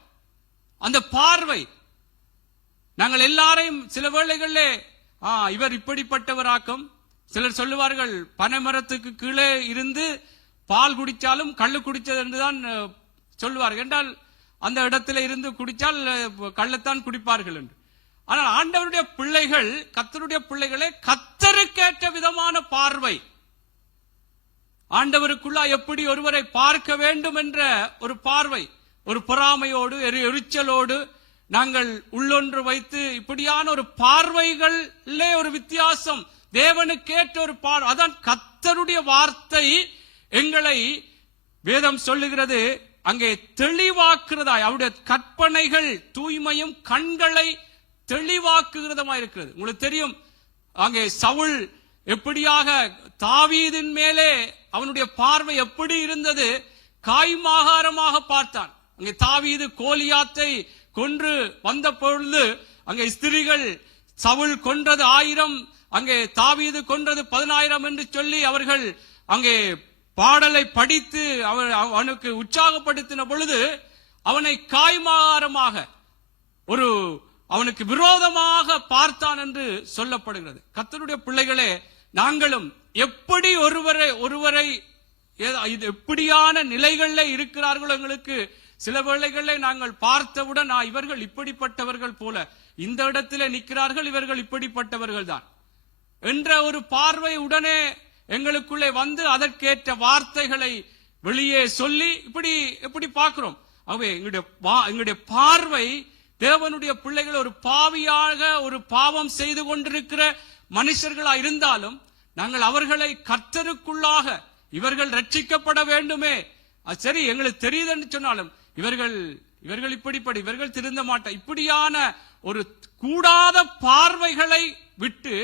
அந்த பார்வை நாங்கள் எல்லாரையும் சில வேளைகளிலே இவர் இப்படிப்பட்டவராக்கும். சிலர் சொல்லுவார்கள், பனைமரத்துக்கு கீழே இருந்து பால் குடிச்சாலும் கள்ளு குடிச்சது என்றுதான் சொல்லுவார்கள். என்றால் அந்த இடத்துல இருந்து குடிச்சால் கள்ளத்தான் குடிப்பார்கள் என்று. ஆனால் ஆண்டவருடைய பிள்ளைகள், கர்த்தருடைய பிள்ளைகளே, கர்த்தருக்கேற்ற விதமான பார்வை, ஆண்டவருக்குள்ளா எப்படி ஒருவரை பார்க்க வேண்டும் என்ற ஒரு பார்வை, ஒரு பொறாமையோடு எரிச்சலோடு நாங்கள் உள்ளொன்று வைத்து இப்படியான ஒரு பார்வைகளிலே ஒரு வித்தியாசம், தேவனுக்கேற்ற ஒரு பார்வை. அதான் கர்த்தருடைய வார்த்தை எங்களை வேதம் சொல்லுகிறது அங்கே தெளிவாக்குறதாய், அவருடைய கற்பனைகள் தூய்மையும் கண்களை தெளிவாக்குகிறதா இருக்கிறது. உங்களுக்கு தெரியும், அங்கே சவுல் எப்படியாக தாவீதின் மேலே அவனுடைய பார்வை எப்படி இருந்தது, காய்மாகாரமாக பார்த்தான். அங்கே தாவீது கோலியாத்தை கொன்று வந்த பொழுது அங்கே ஸ்திரீகள் சவுல் கொன்றது 1000, அங்கே தாவீது கொன்றது 10000 என்று சொல்லி அவர்கள் அங்கே பாடலை படித்து அவனுக்கு உற்சாகப்படுத்தின பொழுது அவனை காய்மாகாரமாக அவனுக்கு விரோதமாக பார்த்தான் என்று சொல்லப்படுகிறது. கர்த்தருடைய பிள்ளைகளே, நாங்களும் எப்படி ஒருவரை எப்படியான நிலைகளில் இருக்கிறார்களோ, எங்களுக்கு சில வேளைகளில் நாங்கள் பார்த்தவுடன் இவர்கள் இப்படிப்பட்டவர்கள் போல, இந்த இடத்திலே நிற்கிறார்கள், இவர்கள் இப்படிப்பட்டவர்கள் தான் என்ற ஒரு பார்வை உடனே எங்களுக்குள்ளே வந்து அதற்கேற்ற வார்த்தைகளை வெளியே சொல்லி எப்படி பார்க்கிறோம். ஆகவே எங்களுடைய பார்வை தேவனுடைய பிள்ளைகள் ஒரு பாவியாக ஒரு பாவம் செய்து கொண்டிருக்கிற மனுஷர்களா இருந்தாலும் நாங்கள் அவர்களை கர்த்தருக்குள்ளாக, இவர்கள் ரட்சிக்கப்பட வேண்டுமே, சரி எங்களுக்கு தெரியுதுன்னு சொன்னாலும் இவர்கள் இப்படிப்படி, இவர்கள் திருந்த மாட்டார், இப்படியான ஒரு கூடாத பார்வைகளை விட்டு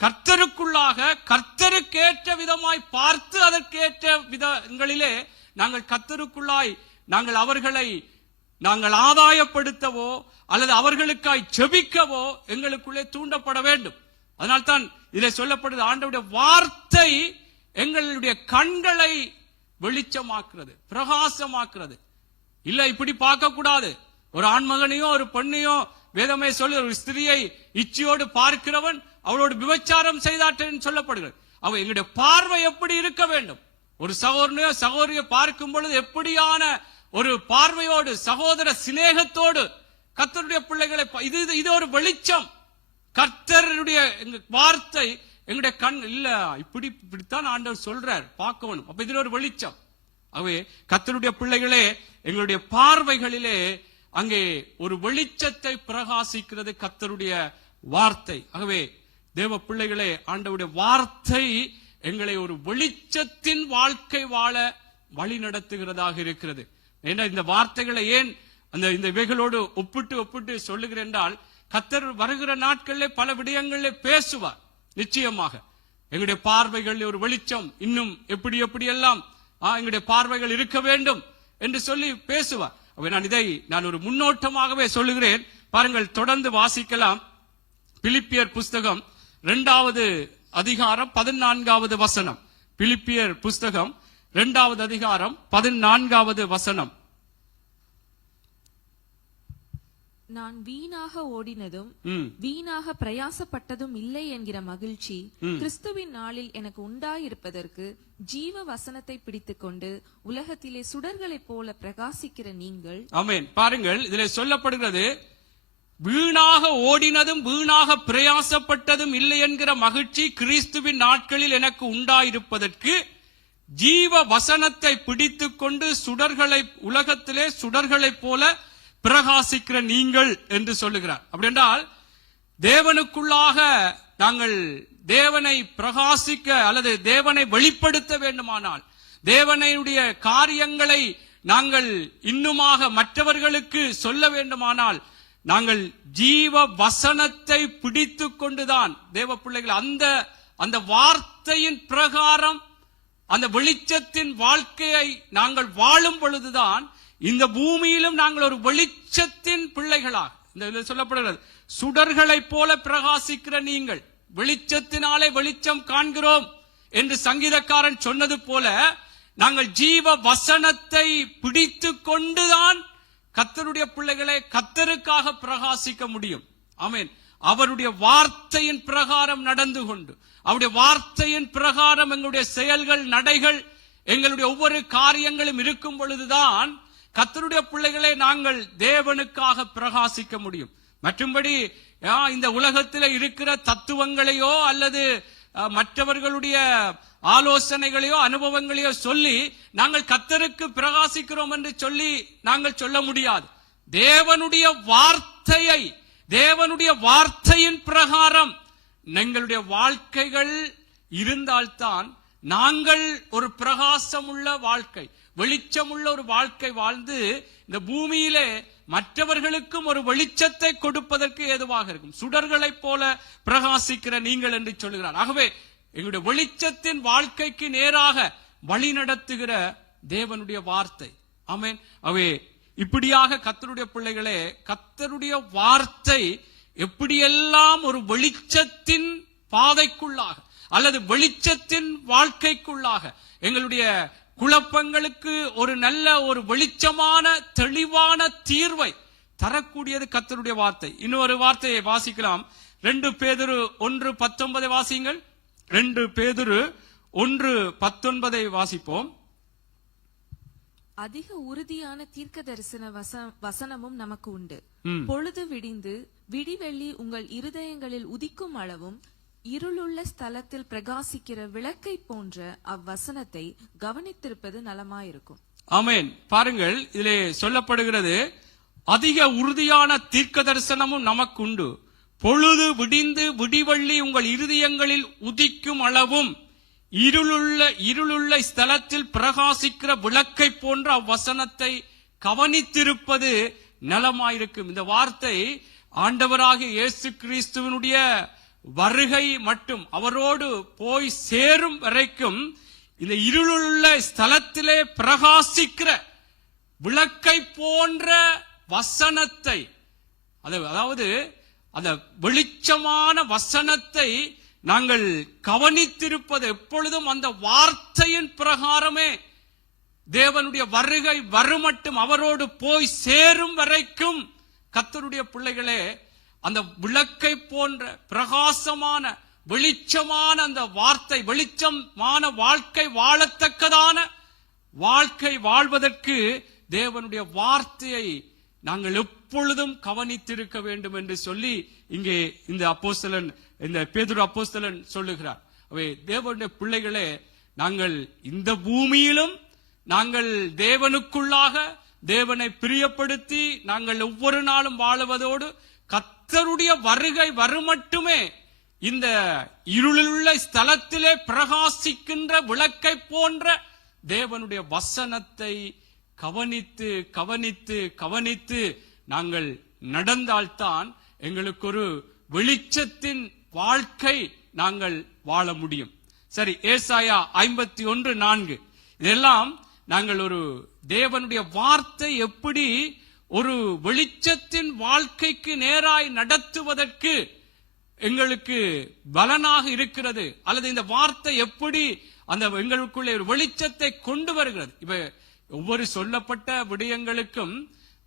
கர்த்தருக்குள்ளாக கர்த்தருக்கேற்ற விதமாய் பார்த்து அதற்கேற்ற விதங்களிலே நாங்கள் கர்த்தருக்குள்ளாய் நாங்கள் அவர்களை நாங்கள் ஆதாயப்படுத்தவோ அல்லது அவர்களுக்காய் ஜெபிக்கவோ எங்களுக்குள்ளே தூண்டப்பட வேண்டும். அதனால்தான் இதில் சொல்லப்படுது, ஆண்டவருடைய வார்த்தை எங்களுடைய கண்களை வெளிச்சமாக்குறது, பிரகாசமாக்குறது. இல்ல இப்படி பார்க்க கூடாது. ஒரு ஆண்மகனையோ ஒரு பெண்ணையோ வேதமே சொல்லு, ஒரு ஸ்திரியை இச்சையோடு பார்க்கிறவன் அவளோடு விபச்சாரம் செய்தாட்டேன்னு சொல்லப்படுகிறது. அவ எங்களுடைய பார்வை எப்படி இருக்க வேண்டும்? ஒரு சகோதரனையோ சகோதரியோ பார்க்கும் பொழுது எப்படியான ஒரு பார்வையோடு, சகோதர சிநேகத்தோடு கர்த்தருடைய பிள்ளைகளை இது ஒரு வெளிச்சம். கர்த்தருடைய வார்த்தை எங்களுடைய கண் இல்ல, இப்படித்தான் ஆண்டவர் சொல்றார், பார்க்கணும். அப்ப இதுல ஒரு வெளிச்சம். ஆகவே கர்த்தருடைய பிள்ளைகளே, எங்களுடைய பார்வைகளிலே அங்கே ஒரு வெளிச்சத்தை பிரகாசிக்கிறது கர்த்தருடைய வார்த்தை. ஆகவே தேவ பிள்ளைகளே, ஆண்டவருடைய வார்த்தை எங்களை ஒரு வெளிச்சத்தின் வாழ்க்கை வாழ வழி நடத்துகிறதாக இருக்கிறது. ஏன்னா இந்த வார்த்தைகளை ஏன் இந்த இவைகளோடு ஒப்பிட்டு சொல்லுகிறேன் என்றால், கர்த்தர் வருகிற நாட்களிலே பல விடயங்களிலே பேசுவார். நிச்சயமாக எங்களுடைய பார்வைகள் ஒரு வெளிச்சம், இன்னும் எப்படி எல்லாம் எங்களுடைய பார்வைகள் இருக்க வேண்டும் என்று சொல்லி பேசுவார். நான் ஒரு முன்னோட்டமாகவே சொல்லுகிறேன். பாருங்கள், தொடர்ந்து வாசிக்கலாம். பிலிப்பியர் புஸ்தகம் 2வது அதிகாரம் 14வது வசனம். பிலிப்பியர் புஸ்தகம் 2வது அதிகாரம் 14வது வசனம். நான் வீணாக ஓடினதும் வீணாக பிரயாசப்பட்டதும் இல்லை என்கிற மகிழ்ச்சி கிறிஸ்துவின் நாளில் எனக்கு உண்டாயிருப்பதற்கு ஜீவ வசனத்தை பிடித்துக்கொண்டு உலகத்திலே சுடர்களைப் போல பிரகாசிக்கிற நீங்கள். ஆமென். பாருங்கள், இதில் சொல்லப்படுகிறது, வீணாக ஓடினதும் வீணாக பிரயாசப்பட்டதும் இல்லை என்கிற மகிழ்ச்சி கிறிஸ்துவின் நாட்களில் எனக்கு உண்டாயிருப்பதற்கு ஜீவ வசனத்தை பிடித்துக்கொண்டு உலகத்திலே சுடர்களைப் போல பிரகாசிக்கிற நீங்கள் என்று சொல்லுகிறார். அப்படி என்றால், தேவனுக்குள்ளாக நாங்கள் தேவனை பிரகாசிக்க அல்லது தேவனை வெளிப்படுத்த வேண்டுமானால், தேவனுடைய காரியங்களை நாங்கள் இன்னுமாக மற்றவர்களுக்கு சொல்ல வேண்டுமானால், நாங்கள் ஜீவ வசனத்தை பிடித்து கொண்டுதான் தேவ பிள்ளைகள் அந்த வார்த்தையின் பிரகாரம் அந்த வெளிச்சத்தின் வாழ்க்கையை நாங்கள் வாழும் பொழுதுதான் இந்த பூமியிலும் நாங்கள் ஒரு வெளிச்சத்தின் பிள்ளைகளாக, இந்த சொல்லப்படுகிறது, சுடர்களைப் போல பிரகாசிக்கிற நீங்கள் வெளிச்சத்தினாலே வெளிச்சம் காண்கிறோம் என்று சங்கீதக்காரன் சொன்னது போல, நாங்கள் ஜீவ வசனத்தை பிடித்து கொண்டுதான் கர்த்தருடைய பிள்ளைகளை கர்த்தருக்காக பிரகாசிக்க முடியும். ஆமென். அவருடைய வார்த்தையின் பிரகாரம் நடந்து கொண்டு, அவருடைய வார்த்தையின் பிரகாரம் எங்களுடைய செயல்கள், நடைகள், எங்களுடைய ஒவ்வொரு காரியங்களும் இருக்கும் பொழுதுதான் கர்த்தருடைய பிள்ளைகளை நாங்கள் தேவனுக்காக பிரகாசிக்க முடியும். மற்றும்படி இந்த உலகத்தில் இருக்கிற தத்துவங்களையோ அல்லது மற்றவர்களுடைய ஆலோசனைகளையோ அனுபவங்களையோ சொல்லி நாங்கள் கர்த்தருக்கு பிரகாசிக்கிறோம் என்று சொல்லி நாங்கள் சொல்ல முடியாது. தேவனுடைய வார்த்தையை, தேவனுடைய வார்த்தையின் பிரகாரம் எங்களுடைய வாழ்க்கைகள் இருந்தால்தான் நாங்கள் ஒரு பிரகாசமுள்ள வாழ்க்கை, வெளிச்சமுள்ள ஒரு வாழ்க்கை வாழ்ந்து இந்த பூமியிலே மற்றவர்களுக்கும் ஒரு வெளிச்சத்தை கொடுப்பதற்கு ஏதுவாக இருக்கும். சுடர்களைப் போல பிரகாசிக்கிற நீங்கள் என்று சொல்லுகிறார். ஆகவே எங்களுடைய வெளிச்சத்தின் வாழ்க்கைக்கு நேராக வழி நடத்துகிற தேவனுடைய வார்த்தை. ஆமென். ஆகவே இப்படியாக கர்த்தருடைய பிள்ளைகளே, கர்த்தருடைய வார்த்தை எப்படியெல்லாம் ஒரு வெளிச்சத்தின் பாதைக்குள்ளாக அல்லது வெளிச்சத்தின் வாழ்க்கைக்குள்ளாக எங்களுடைய குழப்பங்களுக்கு ஒரு நல்ல ஒரு வெளிச்சமான தெளிவான தீர்வை தரக்கூடியது கர்த்தருடைய வார்த்தை. இன்னொரு வார்த்தையை வாசிக்கலாம். 2 பேதுரு 1:19 வாசியுங்கள். 2 பேதுரு 1:19 வாசிப்போம். அதிக உறுதியான தீர்க்க தரிசன வசனமும் நமக்கு உண்டு. பொழுது விடிந்து விடிவெள்ளி உங்கள் இருதயங்களில் உதிக்கும் அளவும் இருளுள்ள ஸ்தலத்தில் பிரகாசிக்கிற விளக்கை போன்ற அவ்வசனத்தை கவனித்திருப்பது நலமாயிருக்கும். ஆமென். பாருங்கள், இதிலே சொல்லப்படுகிறது, அதிக உறுதியான தீர்க்க தரிசனமும் நமக்கு உண்டு. பொழுது விடிந்து விடிவெள்ளி உங்கள் இருதயங்களில் உதிக்கும் அளவும் இருளுள்ள ஸ்தலத்தில் பிரகாசிக்கிற விளக்கை போன்ற அவ்வசனத்தை கவனித்திருப்பது நலமாயிருக்கும். இந்த வார்த்தை ஆண்டவராகிய இயேசு கிறிஸ்துவினுடைய வருகை மட்டும், அவரோடு போய் சேரும் வரைக்கும் இந்த இருளுள்ள ஸ்தலத்திலே பிரகாசிக்கிற விளக்கை போன்ற வசனத்தை, அதாவது அந்த வெளிச்சமான வசனத்தை நாங்கள் கவனித்திருப்பது, எப்பொழுதும் அந்த வார்த்தையின் பிரகாரமே தேவனுடைய வருகை வருமட்டும் அவரோடு போய் சேரும் வரைக்கும் கர்த்தருடைய பிள்ளைகளே அந்த விளக்கை போன்ற பிரகாசமான வெளிச்சமான அந்த வார்த்தை, வெளிச்சமான வாழ்க்கை வாழத்தக்கதான வாழ்க்கை வாழ்வதற்கு தேவனுடைய வார்த்தையை நாங்கள் எப்பொழுதும் கவனித்திருக்க வேண்டும் என்று சொல்லி இங்கே இந்த அப்போஸ்தலன், இந்த பேதுரு அப்போஸ்தலன் சொல்லுகிறார். அவை தேவனுடைய பிள்ளைகளே, நாங்கள் இந்த பூமியிலும் நாங்கள் தேவனுக்குள்ளாக தேவனை பிரியப்படுத்தி நாங்கள் ஒவ்வொரு நாளும் வாழுவதோடு கர்த்தருடைய வருகை வருமட்டுமே இந்த இருளுள்ள ஸ்தலத்திலே பிரகாசிக்கின்ற விளக்கை போன்ற தேவனுடைய வசனத்தை கவனித்து கவனித்து கவனித்து நாங்கள் நடந்தால்தான் எங்களுக்கு ஒரு வெளிச்சத்தின் வாழ்க்கை நாங்கள் வாழ முடியும். சரி, ஏசாயா 51:4 இதெல்லாம் நாங்கள் ஒரு தேவனுடைய வார்த்தை எப்படி ஒரு வெளிச்சத்தின் வாழ்க்கைக்கு நேராய் நடத்துவதற்கு எங்களுக்கு பலனாக இருக்கிறது, அல்லது இந்த வார்த்தை எப்படி அந்த எங்களுக்குள்ளே ஒரு வெளிச்சத்தை கொண்டு வருகிறது. இப்ப ஒவ்வொரு சொல்லப்பட்ட விடயங்களுக்கும்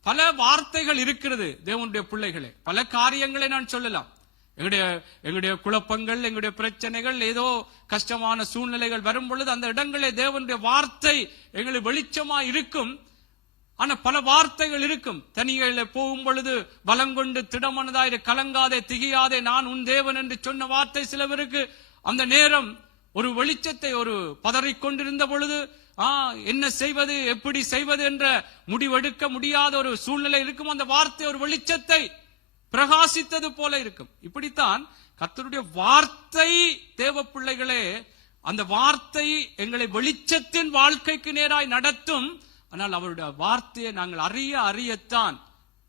பல வார்த்தைகள் இருக்கிறது. தேவனுடைய பிள்ளைகளே, பல காரியங்களை நான் சொல்லலாம். எங்களுடைய குழப்பங்கள், எங்களுடைய பிரச்சனைகள், ஏதோ கஷ்டமான சூழ்நிலைகள் வரும் பொழுது அந்த இடங்களே தேவனுடைய வார்த்தை எங்களுக்கு வெளிச்சமா இருக்கும். ஆனா பல வார்த்தைகள் இருக்கும். தனிகளில போகும் பொழுது பலங்கொண்டு திடமனதாயிரு, கலங்காதே திகியாதே, நான் உன் தேவன் என்று சொன்ன வார்த்தை சிலவருக்கு அந்த நேரம் ஒரு வெளிச்சத்தை, ஒரு பதறிக்கொண்டிருந்த பொழுது என்ன செய்வது, எப்படி செய்வது என்ற முடிவெடுக்க முடியாத ஒரு சூழ்நிலை இருக்கும். அந்த வார்த்தை ஒரு வெளிச்சத்தை பிரகாசித்தது போல இருக்கும். இப்படித்தான் கர்த்தருடைய வார்த்தை, தேவ பிள்ளைகளே, அந்த வார்த்தை எங்களை வெளிச்சத்தின் வாழ்க்கைக்கு நேராய் நடத்தும். ஆனால் அவருடைய வார்த்தையை நாங்கள் அறியத்தான்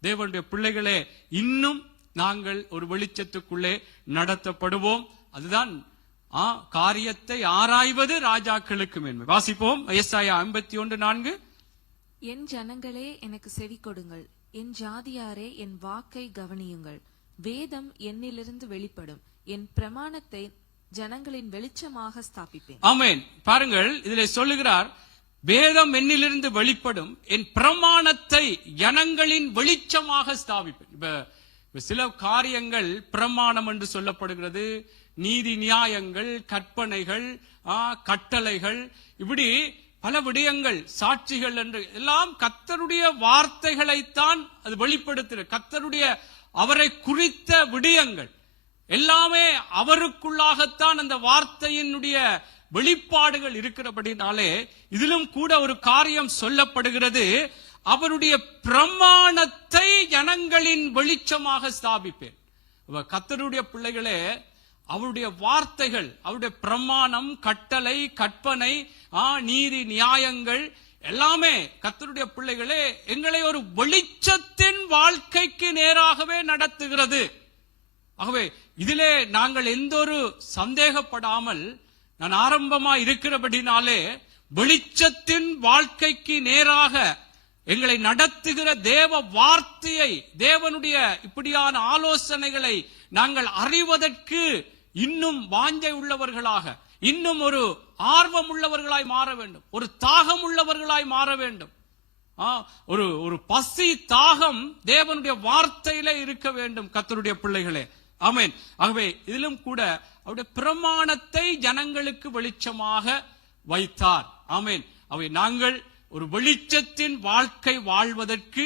தேவனுடைய பிள்ளைகளே இன்னும் நாங்கள் ஒரு வெளிச்சத்துக்குள்ளே நடத்தப்படுவோம். அதுதான் காரியத்தை ஆராய்வது ராஜாக்களுக்கு மேன்மை. வாசிப்போம் ஏசாயா 51:4. என் ஜனங்களே எனக்கு செவி கொடுங்கள், என் ஜாதியாரே என் வாக்கை கவனியுங்கள். வேதம் என்னிலிருந்து வெளிப்படும், என் பிரமாணத்தை ஜனங்களின் வெளிச்சமாக ஸ்தாபிப்பேன். ஆமென். பாருங்கள், இதிலே சொல்லுகிறார், வேதம் என்னிலிருந்து வெளிப்படும், என் பிரமாணத்தை ஜனங்களின் வெளிச்சமாக ஸ்தாபிப்பேன். இப்ப சில காரியங்கள் பிரமாணம் என்று சொல்லப்படுகிறது. நீதி நியாயங்கள், கற்பனைகள், கட்டளைகள், இப்படி பல விடயங்கள், சாட்சிகள் என்று எல்லாம் கர்த்தருடைய வார்த்தைகளைத்தான் அது வெளிப்படுத்துகிறது. கர்த்தருடைய அவரை குறித்த விடயங்கள் எல்லாமே அவருக்குள்ளாகத்தான் அந்த வார்த்தையினுடைய வெளிப்பாடுகள் இருக்கிறபடினாலே இதிலும் கூட ஒரு காரியம் சொல்லப்படுகிறது, அவருடைய பிரமாணத்தை ஜனங்களின் வெளிச்சமாக ஸ்தாபிப்பேன். கர்த்தருடைய பிள்ளைகளே, அவருடைய வார்த்தைகள், அவருடைய பிரமாணம், கட்டளை, கற்பனை, நீதி நியாயங்கள் எல்லாமே கர்த்தருடைய பிள்ளைகளே எங்களை ஒரு வெளிச்சத்தின் வாழ்க்கைக்கு நேராகவே நடத்துகிறது. ஆகவே இதிலே நாங்கள் எந்த ஒரு சந்தேகப்படாமல், நான் ஆரம்பமா இருக்கிறபடினாலே வெளிச்சத்தின் வாழ்க்கைக்கு நேராக எங்களை நடத்துகிற தேவ வார்த்தையை, தேவனுடைய இப்படியான ஆலோசனைகளை நாங்கள் அறிவதற்கு இன்னும் வாஞ்சை உள்ளவர்களாக, இன்னும் ஒரு ஆர்வம் உள்ளவர்களாய் மாற வேண்டும், ஒரு தாகம் உள்ளவர்களாய் மாற வேண்டும். ஒரு பசி தாகம் தேவனுடைய வார்த்தையிலே இருக்க வேண்டும் கர்த்தருடைய பிள்ளைகளே. ஆமென். ஆகவே இதிலும் கூட அவருடைய பிரமாணத்தை ஜனங்களுக்கு வெளிச்சமாக வைத்தார். ஆமென். அவை நாங்கள் ஒரு வெளிச்சத்தின் வாழ்க்கை வாழ்வதற்கு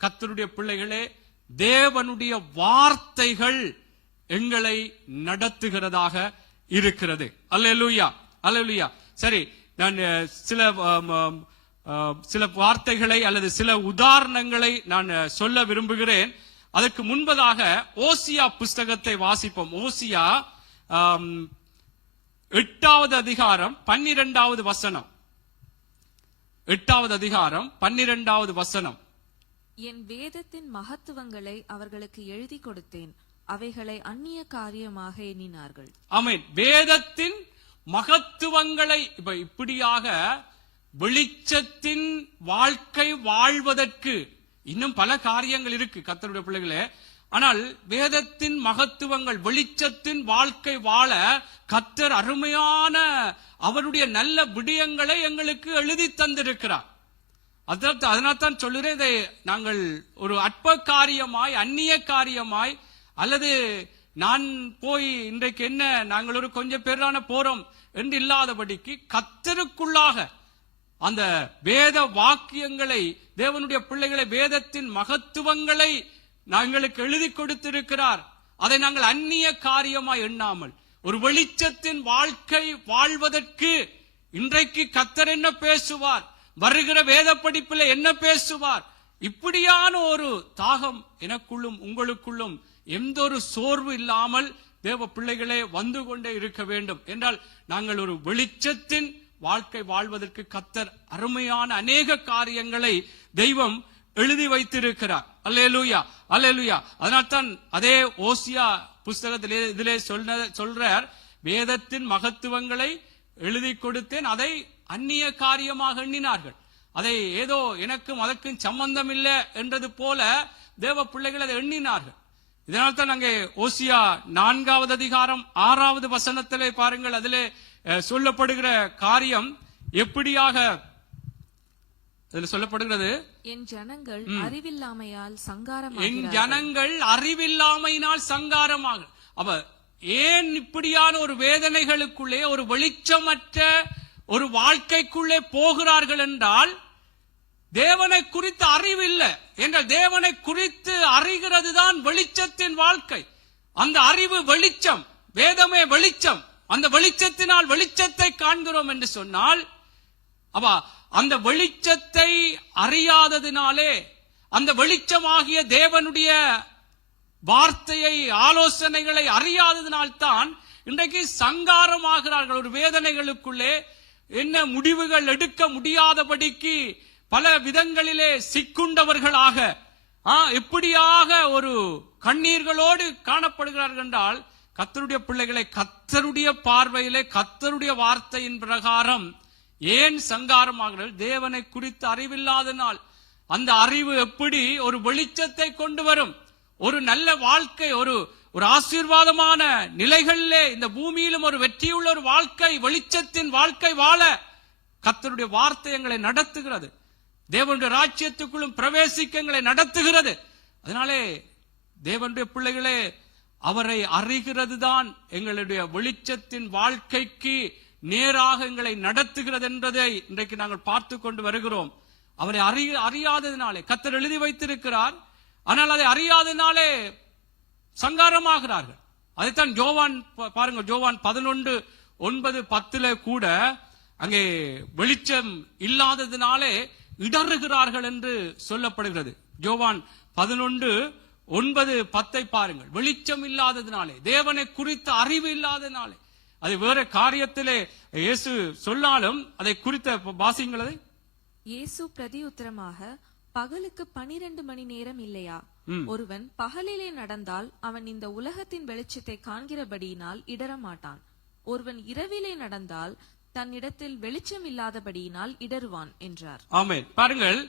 கர்த்தருடைய பிள்ளைகளே தேவனுடைய வார்த்தைகள் எங்களை நடத்துகிறதாக இருக்கிறது. அல்லேலூயா, அல்லேலூயா. சரி, நான் சில வார்த்தைகளை அல்லது சில உதாரணங்களை நான் சொல்ல விரும்புகிறேன். அதற்கு முன்பதாக ஓசியா புஸ்தகத்தை வாசிப்போம். ஓசியா 8வது அதிகாரம் 12வது வசனம். 8வது அதிகாரம் 12வது வசனம். என் வேதத்தின் மகத்துவங்களை அவர்களுக்கு எழுதி கொடுத்தேன், அவைகளை அந்நிய காரியமாக எண்ணினார்கள். ஆமென். வேதத்தின் மகத்துவங்களை இப்படியாக வெளிச்சத்தின் வாழ்க்கை வாழ்வதற்கு இன்னும் பல காரியங்கள் இருக்கு கர்த்தருடைய பிள்ளைகளே. ஆனால் வேதத்தின் மகத்துவங்கள், வெளிச்சத்தின் வாழ்க்கை வாழ கர்த்தர் அருமையான அவருடைய நல்ல விடயங்களை எங்களுக்கு எழுதி தந்திருக்கிறார். அதனால்தான் சொல்லுறேன், இதை நாங்கள் ஒரு அற்ப காரியமாய், அந்நிய காரியமாய், அல்லது நான் போய் இன்றைக்கு என்ன நாங்கள் ஒரு கொஞ்சம் பேரான போறோம் என்று இல்லாதபடிக்கு கர்த்தருக்குள்ளாக அந்த வேத வாக்கியங்களை, தேவனுடைய பிள்ளைகளை, வேதத்தின் மகத்துவங்களை நாங்களுக்கு எழுதி கொடுத்திருக்கிறார். அதை நாங்கள் அந்நிய காரியமாய் எண்ணாமல் ஒரு வெளிச்சத்தின் வாழ்க்கை வாழ்வதற்கு இன்றைக்கு கர்த்தர் என்ன பேசுவார், வருகிற வேத படிப்பில் என்ன பேசுவார், இப்படியான ஒரு தாகம் எனக்குள்ளும் உங்களுக்குள்ளும் எந்த ஒரு சோர்வு இல்லாமல் தேவ பிள்ளைகளே வந்து கொண்டே இருக்க வேண்டும் என்றால் நாங்கள் ஒரு வெளிச்சத்தின் வாழ்க்கை வாழ்வதற்கு கர்த்தர் அருமையான அநேக காரியங்களை தெய்வம் எழுதி வைத்திருக்கிறார். அல்லேலூயா, அல்லேலூயா. அதனால்தான் அதே ஓசியா புஸ்தகத்திலே இதிலே சொல்றார், வேதத்தின் மகத்துவங்களை எழுதி கொடுத்தேன், அதை அந்நிய காரியமாக எண்ணினார்கள். அதை ஏதோ எனக்கும் அதற்கும் சம்பந்தம் இல்லை என்றது போல தேவ பிள்ளைகள் அதை எண்ணினார்கள். இதனால்தான் அங்கே ஓசியா 4வது அதிகாரம் 6வது வசனத்திலே பாருங்கள், அதிலே சொல்லப்படுகிற காரியம் எப்படியாக அதில் சொல்லப்படுகிறது. என் ஜனங்கள் அறிவில்லாமையால் சங்காரமாக. அப்ப ஏன் இப்படியான ஒரு வேதனைகளுக்குள்ளே, ஒரு வெளிச்சமற்ற ஒரு வாழ்க்கைக்குள்ளே போகிறார்கள் என்றால் தேவனை குறித்து அறிவு இல்லை. என்றால் தேவனை குறித்து அறிகிறது தான் வெளிச்சத்தின் வாழ்க்கை. அந்த அறிவு வெளிச்சம், வேதமே வெளிச்சம். அந்த வெளிச்சத்தினால் வெளிச்சத்தை காண்கிறோம் என்று சொன்னால், அப்ப அந்த வெளிச்சத்தை அறியாததினாலே, அந்த வெளிச்சமாகிய தேவனுடைய வார்த்தையை, ஆலோசனைகளை அறியாததினால்தான் இன்றைக்கு சங்காரமாகிறார்கள். ஒரு வேதனைகளுக்குள்ளே என்ன முடிவுகள் எடுக்க முடியாதபடிக்கு பல விதங்களிலே சிக்குண்டவர்களாக, எப்படியாக ஒரு கண்ணீர்களோடு காணப்படுகிறார்கள் என்றால், கர்த்தருடைய பிள்ளைகளை கர்த்தருடைய பார்வையிலே, கர்த்தருடைய வார்த்தையின் பிரகாரம் ஏன் சங்காரமாகிறார்கள்? தேவனை குறித்து அறிவில்லாதனால். அந்த அறிவு எப்படி ஒரு வெளிச்சத்தை கொண்டு வரும்? ஒரு நல்ல வாழ்க்கை, ஒரு ஆசீர்வாதமான நிலைகளிலே இந்த பூமியிலும் ஒரு வெற்றியுள்ள ஒரு வாழ்க்கை, வெளிச்சத்தின் வாழ்க்கை வாழ கர்த்தருடைய வார்த்தை எங்களை நடத்துகிறது. தேவனுடைய ராஜ்யத்துக்குள்ளும் பிரவேசிக்க எங்களை நடத்துகிறது. அதனாலே தேவனுடைய பிள்ளைகளே, அவரை அறிகிறது தான் எங்களுடைய வெளிச்சத்தின் வாழ்க்கைக்கு நேராக எங்களை நடத்துகிறது என்பதை இன்றைக்கு நாங்கள் பார்த்து கொண்டு வருகிறோம். அவரை அறியாததினாலே கர்த்தர் எழுதி வைத்திருக்கிறார், ஆனால் அதை அறியாததினாலே சங்காரமாகிறார்கள். அதைத்தான் யோவான் பாருங்க, யோவான் 11:9-10 கூட அங்கே வெளிச்சம் இல்லாததினாலே இடறுகிறார்கள் என்று சொல்லப்படுகிறது. யோவான் 11:9-10 பாருங்கள். வெளிச்சம் இல்லாததினாலே, தேவனை குறித்த அறிவு இல்லாததினாலே, அது வேற காரியத்திலே இயேசு சொன்னாலும் அதை குறித்த வாசிங்களது. இயேசு பிரதியுத்தரமாக, பகலுக்கு 12 மணி நேரம் இல்லையா? ஒருவன் பகலிலே நடந்தால் அவன் இந்த உலகத்தின் வெளிச்சத்தை காண்கிறபடியினால் இடரமாட்டான். ஒருவன் இரவிலே நடந்தால் தன்னிடத்தில் வெளிச்சம் இல்லாதபடியினால் இடருவான் என்றார். ஆமென். பாருங்கள்,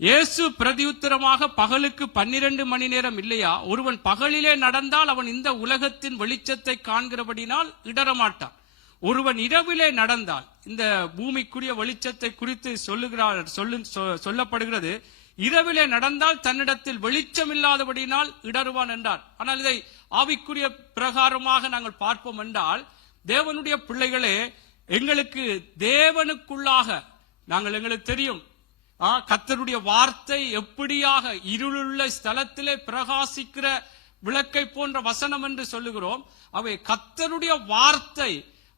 இயேசு பிரதியுத்தரமாக, பகலுக்கு 12 மணி நேரம் இல்லையா? ஒருவன் பகலிலே நடந்தால் அவன் இந்த உலகத்தின் வெளிச்சத்தை காண்கிறபடினால் இடரமாட்டான். ஒருவன் இரவிலே நடந்தால், இந்த பூமிக்குரிய வெளிச்சத்தை குறித்து சொல்லப்படுகிறது, இரவிலே நடந்தால் தன்னிடத்தில் வெளிச்சம் இல்லாதபடியினால் இடருவான் என்றார். ஆனால் இதை ஆவிக்குரிய பிரகாரமாக நாங்கள் பார்ப்போம் என்றால், தேவனுடைய பிள்ளைகளே, எங்களுக்கு தேவனுக்குள்ளாக எங்களுக்கு தெரியும், கர்த்தருடைய வார்த்தை எப்படியாக இருளுள்ள ஸ்தலத்திலே பிரகாசிக்கிற விளக்கை போன்ற வசனம் என்று சொல்லுகிறோம். அவை கர்த்தருடைய வார்த்தை,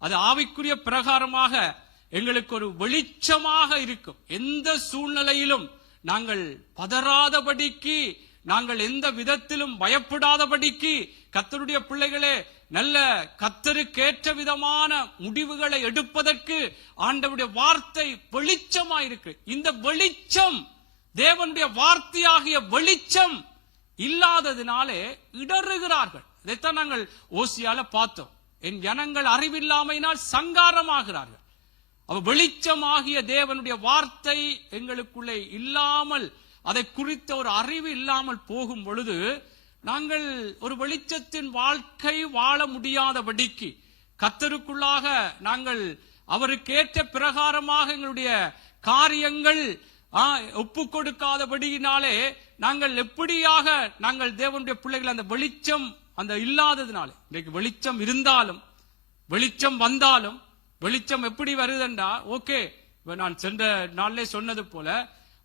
அது ஆவிக்குரிய பிரகாரமாக எங்களுக்கு ஒரு வெளிச்சமாக இருக்கும். எந்த சூழ்நிலையிலும் நாங்கள் பதறாதபடிக்கு, நாங்கள் எந்த விதத்திலும் பயப்படாதபடிக்கு, கர்த்தருடைய பிள்ளைகளே, நல்ல கர்த்தருக்கேற்ற விதமான முடிவுகளை எடுப்பதற்கு ஆண்டவருடைய வார்த்தை வெளிச்சமாயிருக்கு. இந்த வெளிச்சம், தேவனுடைய வார்த்தையாகிய வெளிச்சம் இல்லாததினாலே இடறுகிறார்கள். இதைத்தான் நாங்கள் ஓசியால பார்த்தோம். என் ஜனங்கள் அறிவில்லாமையினால் சங்காரமாகிறார்கள். அவ வெளிச்சமாகிய தேவனுடைய வார்த்தை எங்களுக்குள்ளே இல்லாமல், அதை குறித்த ஒரு அறிவு இல்லாமல் போகும் பொழுது நாங்கள் ஒரு வெளிச்சத்தின் வாழ்க்கை வாழ முடியாதபடிக்கு கர்த்தருக்குள்ளாக நாங்கள் அவருக்கேற்ற பிரகாரமாக எங்களுடைய காரியங்கள் ஒப்பு கொடுக்காதபடியினாலே நாங்கள் எப்படியாக நாங்கள் தேவனுடைய பிள்ளைகள் அந்த வெளிச்சம் அந்த இல்லாததுனாலே, இன்றைக்கு வெளிச்சம் இருந்தாலும் வெளிச்சம் வந்தாலும் வெளிச்சம் எப்படி வருதுண்டா, ஓகே நான் சென்ற நாளிலே சொன்னது போல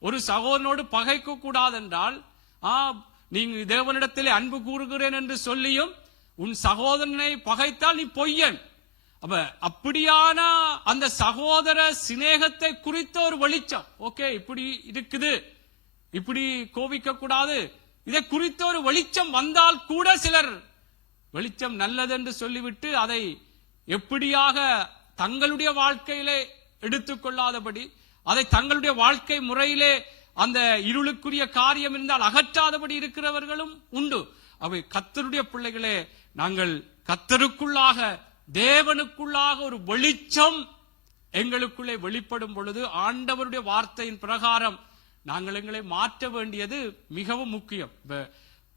ஒரு சகோதரனோடு பகைக்க கூடாது என்றால் நீங்க தேவனிடத்திலே அன்பு கூறுகிறேன் என்று சொல்லியும் உன் சகோதரனை பகைத்தால் நீ பொய்யன். அப்ப அப்படியான அந்த சகோதர சிநேகத்தை குறித்த ஒரு வெளிச்சம், ஓகே இப்படி இருக்குது, இப்படி கோபிக்க கூடாது, இதை குறித்த ஒரு வெளிச்சம் வந்தால் கூட சிலர் வெளிச்சம் நல்லது என்று சொல்லிவிட்டு அதை எப்படியாக தங்களுடைய வாழ்க்கையிலே எடுத்துக்கொள்ளாதபடி, அதை தங்களுடைய வாழ்க்கை முறையிலே அந்த இருளுக்குரிய காரியம் இருந்தால் அகற்றாதபடி இருக்கிறவர்களும் உண்டு. அவை கர்த்தருடைய பிள்ளைகளே, நாங்கள் கர்த்தருக்குள்ளாக தேவனுக்குள்ளாக ஒரு வெளிச்சம் எங்களுக்குள்ளே வெளிப்படும் பொழுது ஆண்டவருடைய வார்த்தையின் பிரகாரம் நாங்கள் எங்களை மாற்ற வேண்டியது மிகவும் முக்கியம்.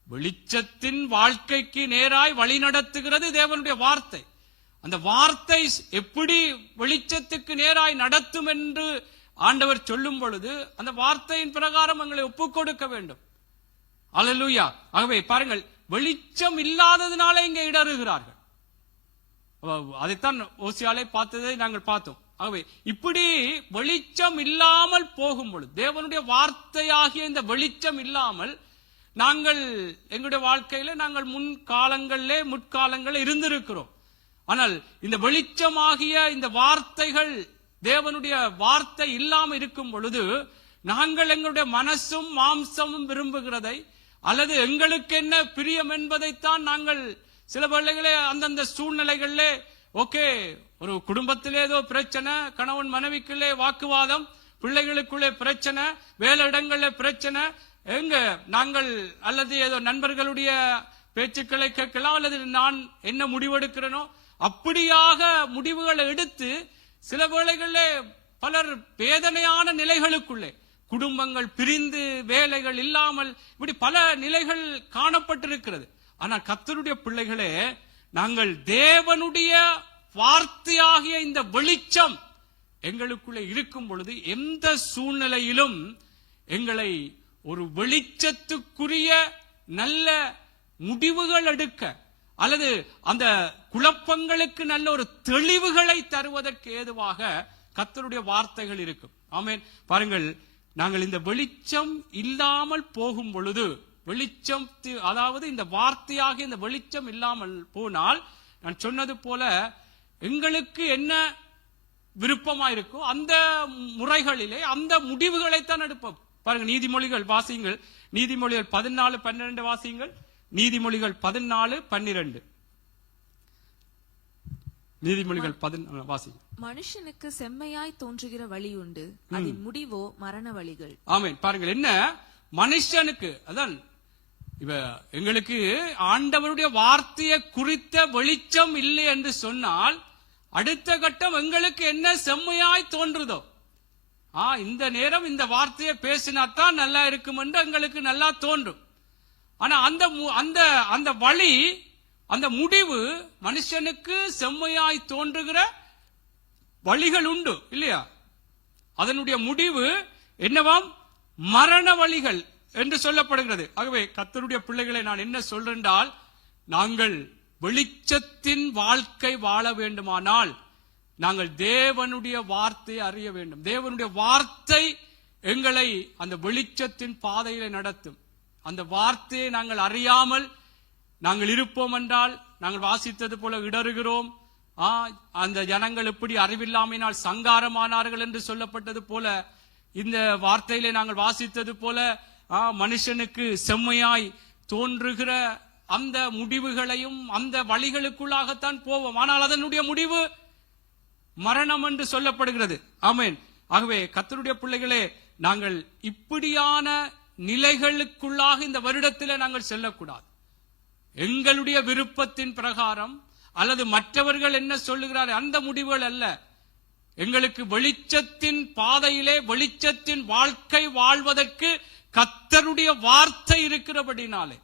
வெளிச்சத்தின் வாழ்க்கைக்கு நேராய் வழி நடத்துகிறது தேவனுடைய வார்த்தை. அந்த வார்த்தை எப்படி வெளிச்சத்துக்கு நேராய் நடத்தும் என்று ஆண்டவர் சொல்லும் பொழுது அந்த வார்த்தையின் பிரகாரம் எங்களை ஒப்புக் கொடுக்க வேண்டும். அல்லேலூயா. ஆகவே பாருங்கள், வெளிச்சம் இல்லாததுனால இங்கே இடறுகிறார்கள். அதைத்தான் ஓசியாலே பார்த்ததை நாங்கள் பார்த்தோம். ஆகவே இப்படி வெளிச்சம் இல்லாமல் போகும் பொழுது, தேவனுடைய வார்த்தையாகிய இந்த வெளிச்சம் இல்லாமல் நாங்கள் எங்களுடைய வாழ்க்கையில நாங்கள் முற்காலங்களில் இருந்திருக்கிறோம். ஆனால் இந்த வெளிச்சமாகிய இந்த வார்த்தைகள், தேவனுடைய வார்த்தை இல்லாம இருக்கும் பொழுது நாங்கள் எங்களுடைய மனசும் மாம்சமும் விரும்புகிறதை அல்லது எங்களுக்கு என்ன பிரியம் என்பதைத்தான் நாங்கள் சில வேளைகளே அந்தந்த சூழ்நிலைகளிலே, ஓகே ஒரு குடும்பத்திலே ஏதோ பிரச்சனை, கணவன் மனைவிக்குள்ளே வாக்குவாதம், பிள்ளைகளுக்குள்ளே பிரச்சனை, வேலையிடங்களிலே பிரச்சனை, எங்க நாங்கள் அல்லது ஏதோ நண்பர்களுடைய பேச்சுக்களை கேட்கலாம், அல்லது நான் என்ன முடிவெடுக்கிறேனோ அப்படியாக முடிவுகளை எடுத்து சில வேளைகளிலே பலர் வேதனையான நிலைகளுக்குள்ளே, குடும்பங்கள் பிரிந்து வேலைகள் இல்லாமல் இப்படி பல நிலைகள் காணப்பட்டிருக்கிறது. ஆனால் கர்த்தருடைய பிள்ளைகளே, நாங்கள் தேவனுடைய வார்த்தையாகிய இந்த வெளிச்சம் எங்களுக்குள்ளே இருக்கும் பொழுது எந்த சூழ்நிலையிலும் எங்களை ஒரு வெளிச்சத்துக்குரிய நல்ல முடிவுகள் எடுக்க அல்லது அந்த குழப்பங்களுக்கு நல்ல ஒரு தெளிவுகளை தருவதற்கு ஏதுவாக கர்த்தருடைய வார்த்தைகள் இருக்கும். ஆமென். பாருங்கள், நாங்கள் இந்த வெளிச்சம் இல்லாமல் போகும் பொழுது, வெளிச்சம் அதாவது இந்த வார்த்தையாக இந்த வெளிச்சம் இல்லாமல் போனால், நான் சொன்னது போல எங்களுக்கு என்ன விருப்பமாயிருக்கோ அந்த முறைகளிலே அந்த முடிவுகளைத்தான் எடுப்போம். பாருங்க, நீதிமொழிகள் வாசியுங்கள். நீதிமொழிகள் 14:12 வாசியுங்கள். நீதிமொழிகள் 14:12. நீதிமொழிகள் 14 வாசியுங்கள். மனுஷனுக்கு செம்மையாய் தோன்றுகிற வழி உண்டு, அதன் முடிவோ மரண வழிகள். ஆமென். பாருங்கள், என்ன மனுஷனுக்கு, அதான் இவ எங்களுக்கு ஆண்டவருடைய வார்த்தையை குறித்த வெளிச்சம் இல்லை என்று சொன்னால் அடுத்த கட்டம் எங்களுக்கு என்ன செம்மையாய் தோன்றுதோ, இந்த நேரம் இந்த வார்த்தையை பேசினாத்தான் நல்லா இருக்கும் என்று எங்களுக்கு நல்லா தோன்றும். ஆனா அந்த வழி, அந்த முடிவு, மனுஷனுக்கு செம்மையாய் தோன்றுகிற வழிகள் உண்டு இல்லையா? அதனுடைய முடிவு என்னவாம்? மரண வழிகள் என்று சொல்லப்படுகிறது. ஆகவே கர்த்தருடைய பிள்ளைகளை நான் என்ன சொல்றேன்றால், நாங்கள் வெளிச்சத்தின் வாழ்க்கை வாழ வேண்டுமானால் நாங்கள் தேவனுடைய வார்த்தையை அறிய வேண்டும். தேவனுடைய வார்த்தை எங்களை அந்த வெளிச்சத்தின் பாதையில நடத்தும். அந்த வார்த்தையை நாங்கள் அறியாமல் நாங்கள் இருப்போம் என்றால், நாங்கள் வாசித்தது போல இடறுகிறோம். அந்த ஜனங்கள் எப்படி அறிவில்லாமையினால் சங்காரமானார்கள் என்று சொல்லப்பட்டது போல, இந்த வார்த்தையிலே நாங்கள் வாசித்தது போல மனுஷனுக்கு செம்மையாய் தோன்றுகிற அந்த முடிவுகளையும் அந்த வழிகளுக்குள்ளாகத்தான் போவோம். ஆனால் அதனுடைய முடிவு மரணம் என்று சொல்லப்படுகிறது. ஆமென். ஆகவே கர்த்தருடைய பிள்ளைகளே, நாங்கள் இப்படியான நிலைகளுக்குள்ளாக இந்த வருடத்திலே நாங்கள் செல்லக்கூடாது. எங்களுடைய விருப்பத்தின் பிரகாரம் அல்லது மற்றவர்கள் என்ன சொல்லுகிறார் அந்த முடிவுகள் அல்ல. எங்களுக்கு வெளிச்சத்தின் பாதையிலே வெளிச்சத்தின் வாழ்க்கை வாழ்வதற்கு கர்த்தருடைய வார்த்தை இருக்கிறபடினாலே,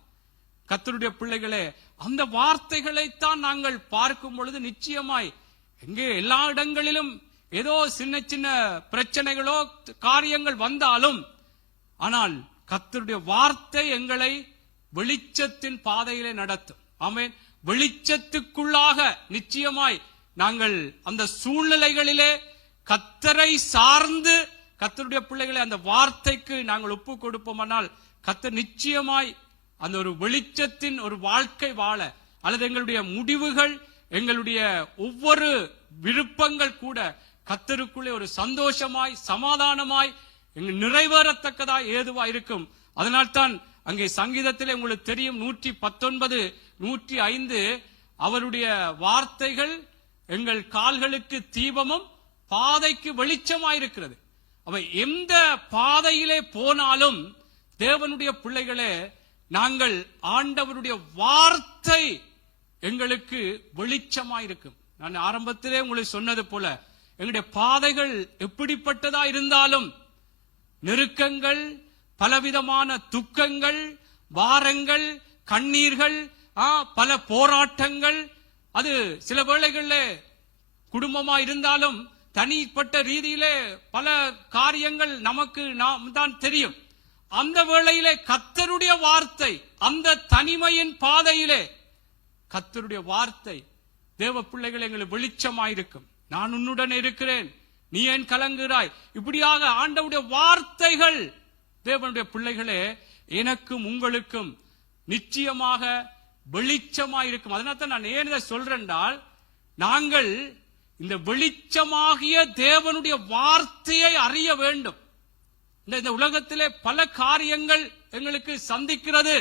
கர்த்தருடைய பிள்ளைகளே, அந்த வார்த்தைகளைத்தான் நாங்கள் பார்க்கும் பொழுது நிச்சயமாய் எங்கே எல்லா இடங்களிலும் ஏதோ சின்ன சின்ன பிரச்சனைகளோ காரியங்கள் வந்தாலும், ஆனால் கர்த்தருடைய வார்த்தை எங்களை வெளிச்சத்தின் பாதையிலே நடத்தும். ஆமென். வெளிச்சத்துக்குள்ளாக நிச்சயமாய் நாங்கள் அந்த சூழ்நிலைகளிலே கர்த்தரை சார்ந்து கர்த்தருடைய பிள்ளைகளை அந்த வார்த்தைக்கு நாங்கள் ஒப்பு கொடுப்போமானால் கர்த்தர் நிச்சயமாய் அந்த ஒரு வெளிச்சத்தின் ஒரு வாழ்க்கை வாழ, அல்லது எங்களுடைய முடிவுகள், எங்களுடைய ஒவ்வொரு விருப்பங்கள் கூட கர்த்தருக்குள்ளே ஒரு சந்தோஷமாய் சமாதானமாய் நிறைவேறத்தக்கதாய் ஏதுவாய் இருக்கும். அதனால்தான் அங்கே சங்கீதத்திலே உங்களுக்கு தெரியும் 119, 105 அவருடைய வார்த்தைகள் எங்கள் கால்களுக்கு தீபமும் பாதைக்கு வெளிச்சமாயிருக்கிறது. அவ எந்த பாதையிலே போனாலும் தேவனுடைய பிள்ளைகளே, நாங்கள் ஆண்டவருடைய வார்த்தை எங்களுக்கு வெளிச்சமாயிருக்கும். நான் ஆரம்பத்திலே உங்களுக்கு சொன்னது போல எங்களுடைய பாதைகள் எப்படிப்பட்டதா இருந்தாலும், நெருக்கங்கள், பலவிதமான துக்கங்கள், பாரங்கள், கண்ணீர்கள், பல போராட்டங்கள், அது சில வேளைகளிலே குடும்பமா இருந்தாலும் தனிப்பட்ட ரீதியிலே பல காரியங்கள் நமக்கு நாம் தான் தெரியும். அந்த வேளையிலே கர்த்தருடைய வார்த்தை, அந்த தனிமையின் பாதையிலே கர்த்தருடைய வார்த்தை தேவ பிள்ளைகள் எங்களுக்கு வெளிச்சமாயிருக்கும். நான் உன்னுடன் இருக்கிறேன், நீ ஏன் கலங்குகிறாய், இப்படியாக ஆண்டவருடைய வார்த்தைகள் தேவனுடைய பிள்ளைகளே எனக்கும் உங்களுக்கும் நிச்சயமாக வெளிச்சமாயிருக்கும். அதனால்தான் நான் ஏன் இதை சொல்றேன்டால், நாங்கள் இந்த வெளிச்சமாகிய தேவனுடைய வார்த்தையை அறிய வேண்டும். இந்த உலகத்திலே பல காரியங்கள் எங்களுக்கு சந்திக்கிறது.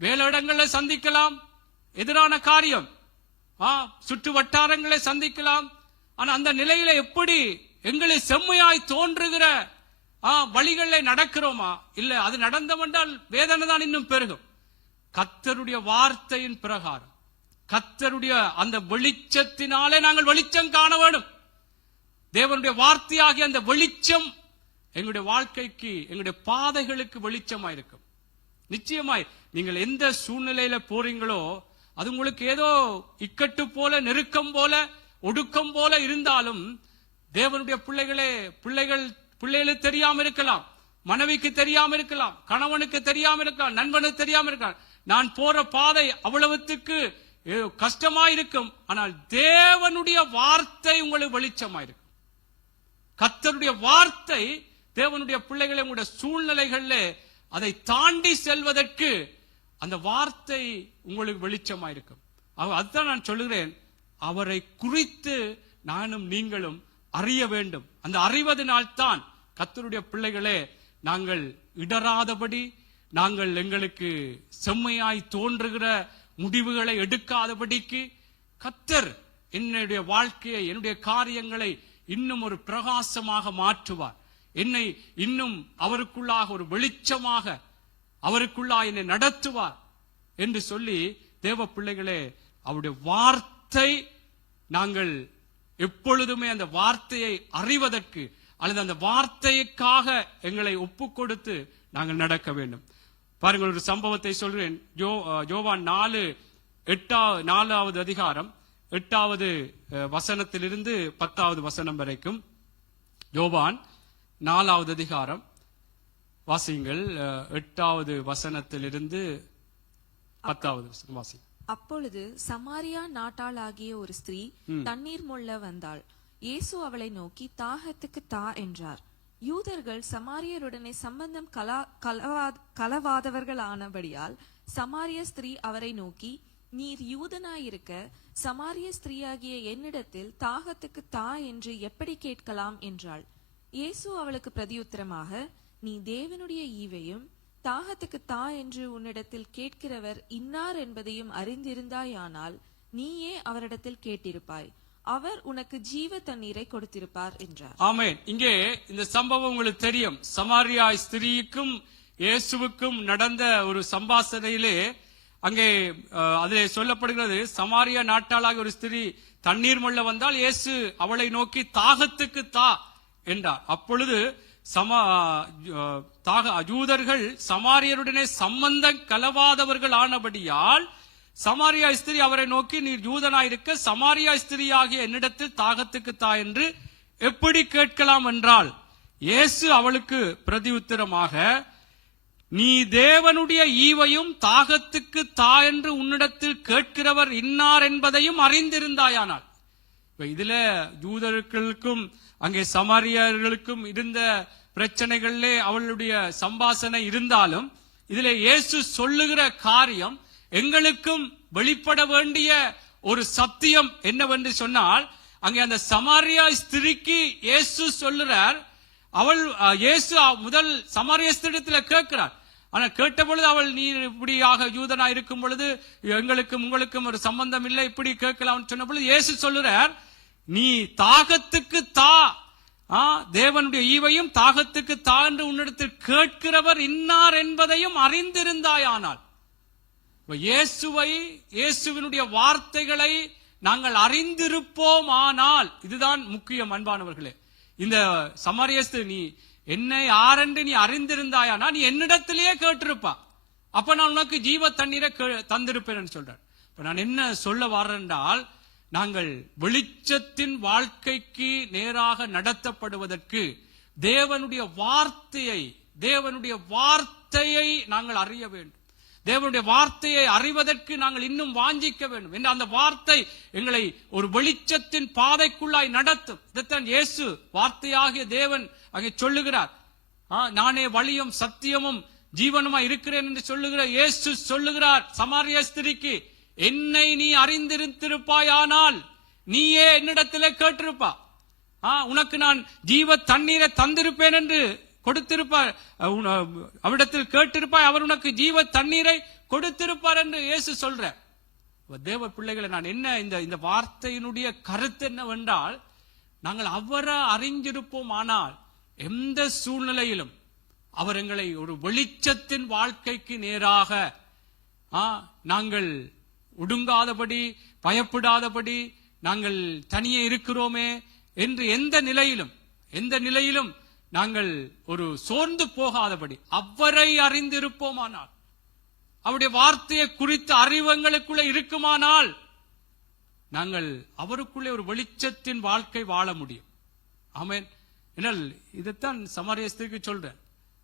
வேலையிடங்களை சந்திக்கலாம், எதிரான காரியம், சுற்று வட்டாரங்களை சந்திக்கலாம். ஆனா அந்த நிலையில எப்படி எங்களை செம்மையாய் தோன்றுகிற வழிகளை நடக்கிறோமா? இல்ல, அது நடந்தவென்றால் வேதனை தான் இன்னும் பெருகும். கர்த்தருடைய வார்த்தையின் பிரகாரம், கர்த்தருடைய அந்த வெளிச்சத்தினாலே நாங்கள் வெளிச்சம் காண வேண்டும். தேவனுடைய வார்த்தையாகிய அந்த வெளிச்சம் எங்களுடைய வாழ்க்கைக்கு, எங்களுடைய பாதைகளுக்கு வெளிச்சமாயிருக்கும். நிச்சயமாய் நீங்கள் எந்த சூழ்நிலையில போறீங்களோ, அது உங்களுக்கு ஏதோ இக்கட்டு போல, நெருக்கம் போல, ஒடுக்கம் போல இருந்தாலும், தேவனுடைய பிள்ளைகளுக்கு தெரியாம இருக்கலாம், மனைவிக்கு தெரியாம இருக்கலாம், கணவனுக்கு தெரியாம இருக்கலாம், நண்பனுக்கு தெரியாம இருக்கலாம். நான் போற பாதை அவ்வளவுத்துக்கு கஷ்டமாயிருக்கும், ஆனால் தேவனுடைய வார்த்தை உங்களுக்கு வெளிச்சமாயிருக்கும். கர்த்தருடைய வார்த்தை தேவனுடைய பிள்ளைகளை உங்களுடைய சூழ்நிலைகள்ல அதை தாண்டி செல்வதற்கு அந்த வார்த்தை உங்களுக்கு வெளிச்சமாயிருக்கும். அதுதான் நான் சொல்லுகிறேன், அவரை குறித்து நானும் நீங்களும் அறிய வேண்டும். அந்த அறிவதனால்தான் கர்த்தருடைய பிள்ளைகளே நாங்கள் இடராதபடி, நாங்கள் எங்களுக்கு செம்மையாய் தோன்றுகிற முடிவுகளை எடுக்காதபடிக்கு கர்த்தர் என்னுடைய வாழ்க்கையை, என்னுடைய காரியங்களை இன்னும் ஒரு பிரகாசமாக மாற்றுவார். என்னை இன்னும் அவருக்குள்ளாக ஒரு வெளிச்சமாக, அவருக்குள்ளாக என்னை நடத்துவார் என்று சொல்லி தேவ பிள்ளைகளே, அவருடைய வார்த்தை, நாங்கள் எப்பொழுதுமே அந்த வார்த்தையை அறிவதற்கு, அல்லது அந்த வார்த்தைக்காக எங்களை ஒப்பு கொடுத்து நாங்கள் நடக்க வேண்டும். பாருங்கள், ஒரு சம்பவத்தை சொல்றேன். யோவான் 4வது அதிகாரம் 8வது வசனத்திலிருந்து 10வது வசனம் வரைக்கும். யோவான் 4வது அதிகாரம் வாசியுங்கள். 8வது வசனத்திலிருந்து 10வது வசனம் வாசிங்க. அப்பொழுது சமாரியா நாட்டாளாகிய ஒரு ஸ்திரீ தண்ணீர் மொள்ள வந்தாள். இயேசு அவளை நோக்கி, தாகத்துக்கு தா என்றார். யூதர்கள் சமாரியருடனே சம்பந்தம் கலவாதவர்கள் ஆனபடியால் சமாரிய ஸ்திரீ அவரை நோக்கி, நீர் யூதனாயிருக்க சமாரிய ஸ்திரீயாகிய என்னிடத்தில் தாகத்துக்கு தா என்று எப்படி கேட்கலாம் என்றாள். இயேசு அவளுக்கு பிரதியுத்தரமாக, நீ தேவனுடைய ஈவையும் தாகத்துக்கு தா என்று உன்னிடத்தில் கேட்கிறவர் இன்னார் என்பதையும் அறிந்திருந்தாயானால் நீயே அவரிடத்தில் கேட்டிருப்பாய், அவர் உனக்கு ஜீவ தண்ணீரை கொடுத்திருப்பார் என்றார். ஆமென். இங்கே இந்த சம்பவம் உங்களுக்கு தெரியும். சமாரியா ஸ்திரீக்கும் இயேசுவுக்கும் நடந்த ஒரு சம்பாஷணையிலே அங்கே அதிலே சொல்லப்படுகிறது, சமாரியா நாட்டாளாக ஒரு ஸ்திரீ தண்ணீர் மொள்ள வந்தால் இயேசு அவளை நோக்கி தாகத்துக்கு தா என்றார். அப்பொழுது யூதர்கள் சமாரியருடனே சம்பந்தம் கலவாதவர்கள் ஆனபடியால் சமாரியா ஸ்திரீ அவரை நோக்கி, நீர் யூதனாயிருக்க சமாரியா ஸ்திரீ ஆகிய என்னிடத்தில் தாகத்துக்கு தா என்று எப்படி கேட்கலாம் என்றால், இயேசு அவளுக்கு பிரதியுத்தரமாக, நீ தேவனுடைய ஈவையும் தாகத்துக்கு தா என்று உன்னிடத்தில் கேட்கிறவர் இன்னார் என்பதையும் அறிந்திருந்தாயானால். இதுல யூதர்களுக்கும் அங்கே சமாரியர்களுக்கும் இருந்த பிரச்சனைகளிலே அவளுடைய சம்பாஷணை இருந்தாலும், இதிலே இயேசு சொல்லுகிற காரியம் எங்களுக்கும் வெளிப்பட வேண்டிய ஒரு சத்தியம் என்னவென்று சொன்னால், அங்கே அந்த சமாரியா ஸ்திரிக்கு இயேசு சொல்லுறார், இயேசு முதல் சமாரிய ஸ்திரிடத்துல கேட்கிறார். ஆனா கேட்ட பொழுது அவள், நீ இப்படியாக யூதனா இருக்கும் பொழுது எங்களுக்கும் உங்களுக்கும் ஒரு சம்பந்தம் இல்லை, இப்படி கேட்கலாம் சொன்ன பொழுது இயேசு சொல்லுறார், நீ தாகத்துக்கு தா, தேவனுடைய ஈவையும் தாகத்துக்கு தா என்று உன்னிடத்தில் கேட்கிறவர் இன்னார் என்பதையும் அறிந்திருந்தாயானால். இயேசுவினுடைய வார்த்தைகளை நாங்கள் அறிந்திருப்போம். ஆனால் இதுதான் முக்கியம் அன்பானவர்களே. இந்த சமாரியஸ்து, நீ என்னை யாரென்று நீ அறிந்திருந்தாயானா நீ என்னிடத்திலேயே கேட்டிருப்பா, அப்ப நான் உனக்கு ஜீவ தண்ணீரை தந்திருப்பேன் சொல்றேன். இப்ப நான் என்ன சொல்ல வர்றேன் என்றால், நாங்கள் வெளிச்சத்தின் வாழ்க்கைக்கு நேராக நடத்தப்படுவதற்கு தேவனுடைய வார்த்தையை நாங்கள் அறிய வேண்டும். தேவனுடைய வார்த்தையை அறிவதற்கு நாங்கள் இன்னும் வாஞ்சிக்க வேண்டும் என்று அந்த வார்த்தை எங்களை ஒரு வெளிச்சத்தின் பாதைக்குள்ளாய் நடத்தும். இதைத்தான் இயேசு வார்த்தையாகிய தேவன் அங்கே சொல்லுகிறார். நானே வழியும் சத்தியமும் ஜீவனுமாய் இருக்கிறேன் என்று சொல்லுகிற இயேசு சொல்லுகிறார் சமாரிய ஸ்திரிக்கு, என்னை நீ அறிந்திருப்பாயானால் நீயே என்னிடத்திலே கேட்டிருப்பா, உனக்கு நான் ஜீவ தண்ணீரை தந்திருப்பேன் என்று கொடுத்திருப்பார், அவரிடத்தில் கேட்டிருப்பாய், அவர் உனக்கு ஜீவ தண்ணீரை கொடுத்திருப்பார் என்று இயேசு சொல்ற. தேவ பிள்ளைகளை, நான் என்ன இந்த வார்த்தையினுடைய கருத்து என்னவென்றால், நாங்கள் அவரை அறிஞ்சிருப்போம். ஆனால் எந்த சூழ்நிலையிலும் அவர் எங்களை ஒரு வெளிச்சத்தின் வாழ்க்கைக்கு நேராக நாங்கள் ஒடுங்காதபடி, பயப்படாதபடி, நாங்கள் தனியே இருக்கிறோமே என்று எந்த நிலையிலும் நாங்கள் ஒரு சோர்ந்து போகாதபடி அவரை அறிந்திருப்போமானால், அவருடைய வார்த்தையை குறித்த அறிவங்களுக்குள்ளே இருக்குமானால், நாங்கள் அவருக்குள்ளே ஒரு வெளிச்சத்தின் வாழ்க்கை வாழ முடியும். ஆமென். என்னால் இதைத்தான் சமாரிய ஸ்திரீக்கு சொல்றேன்,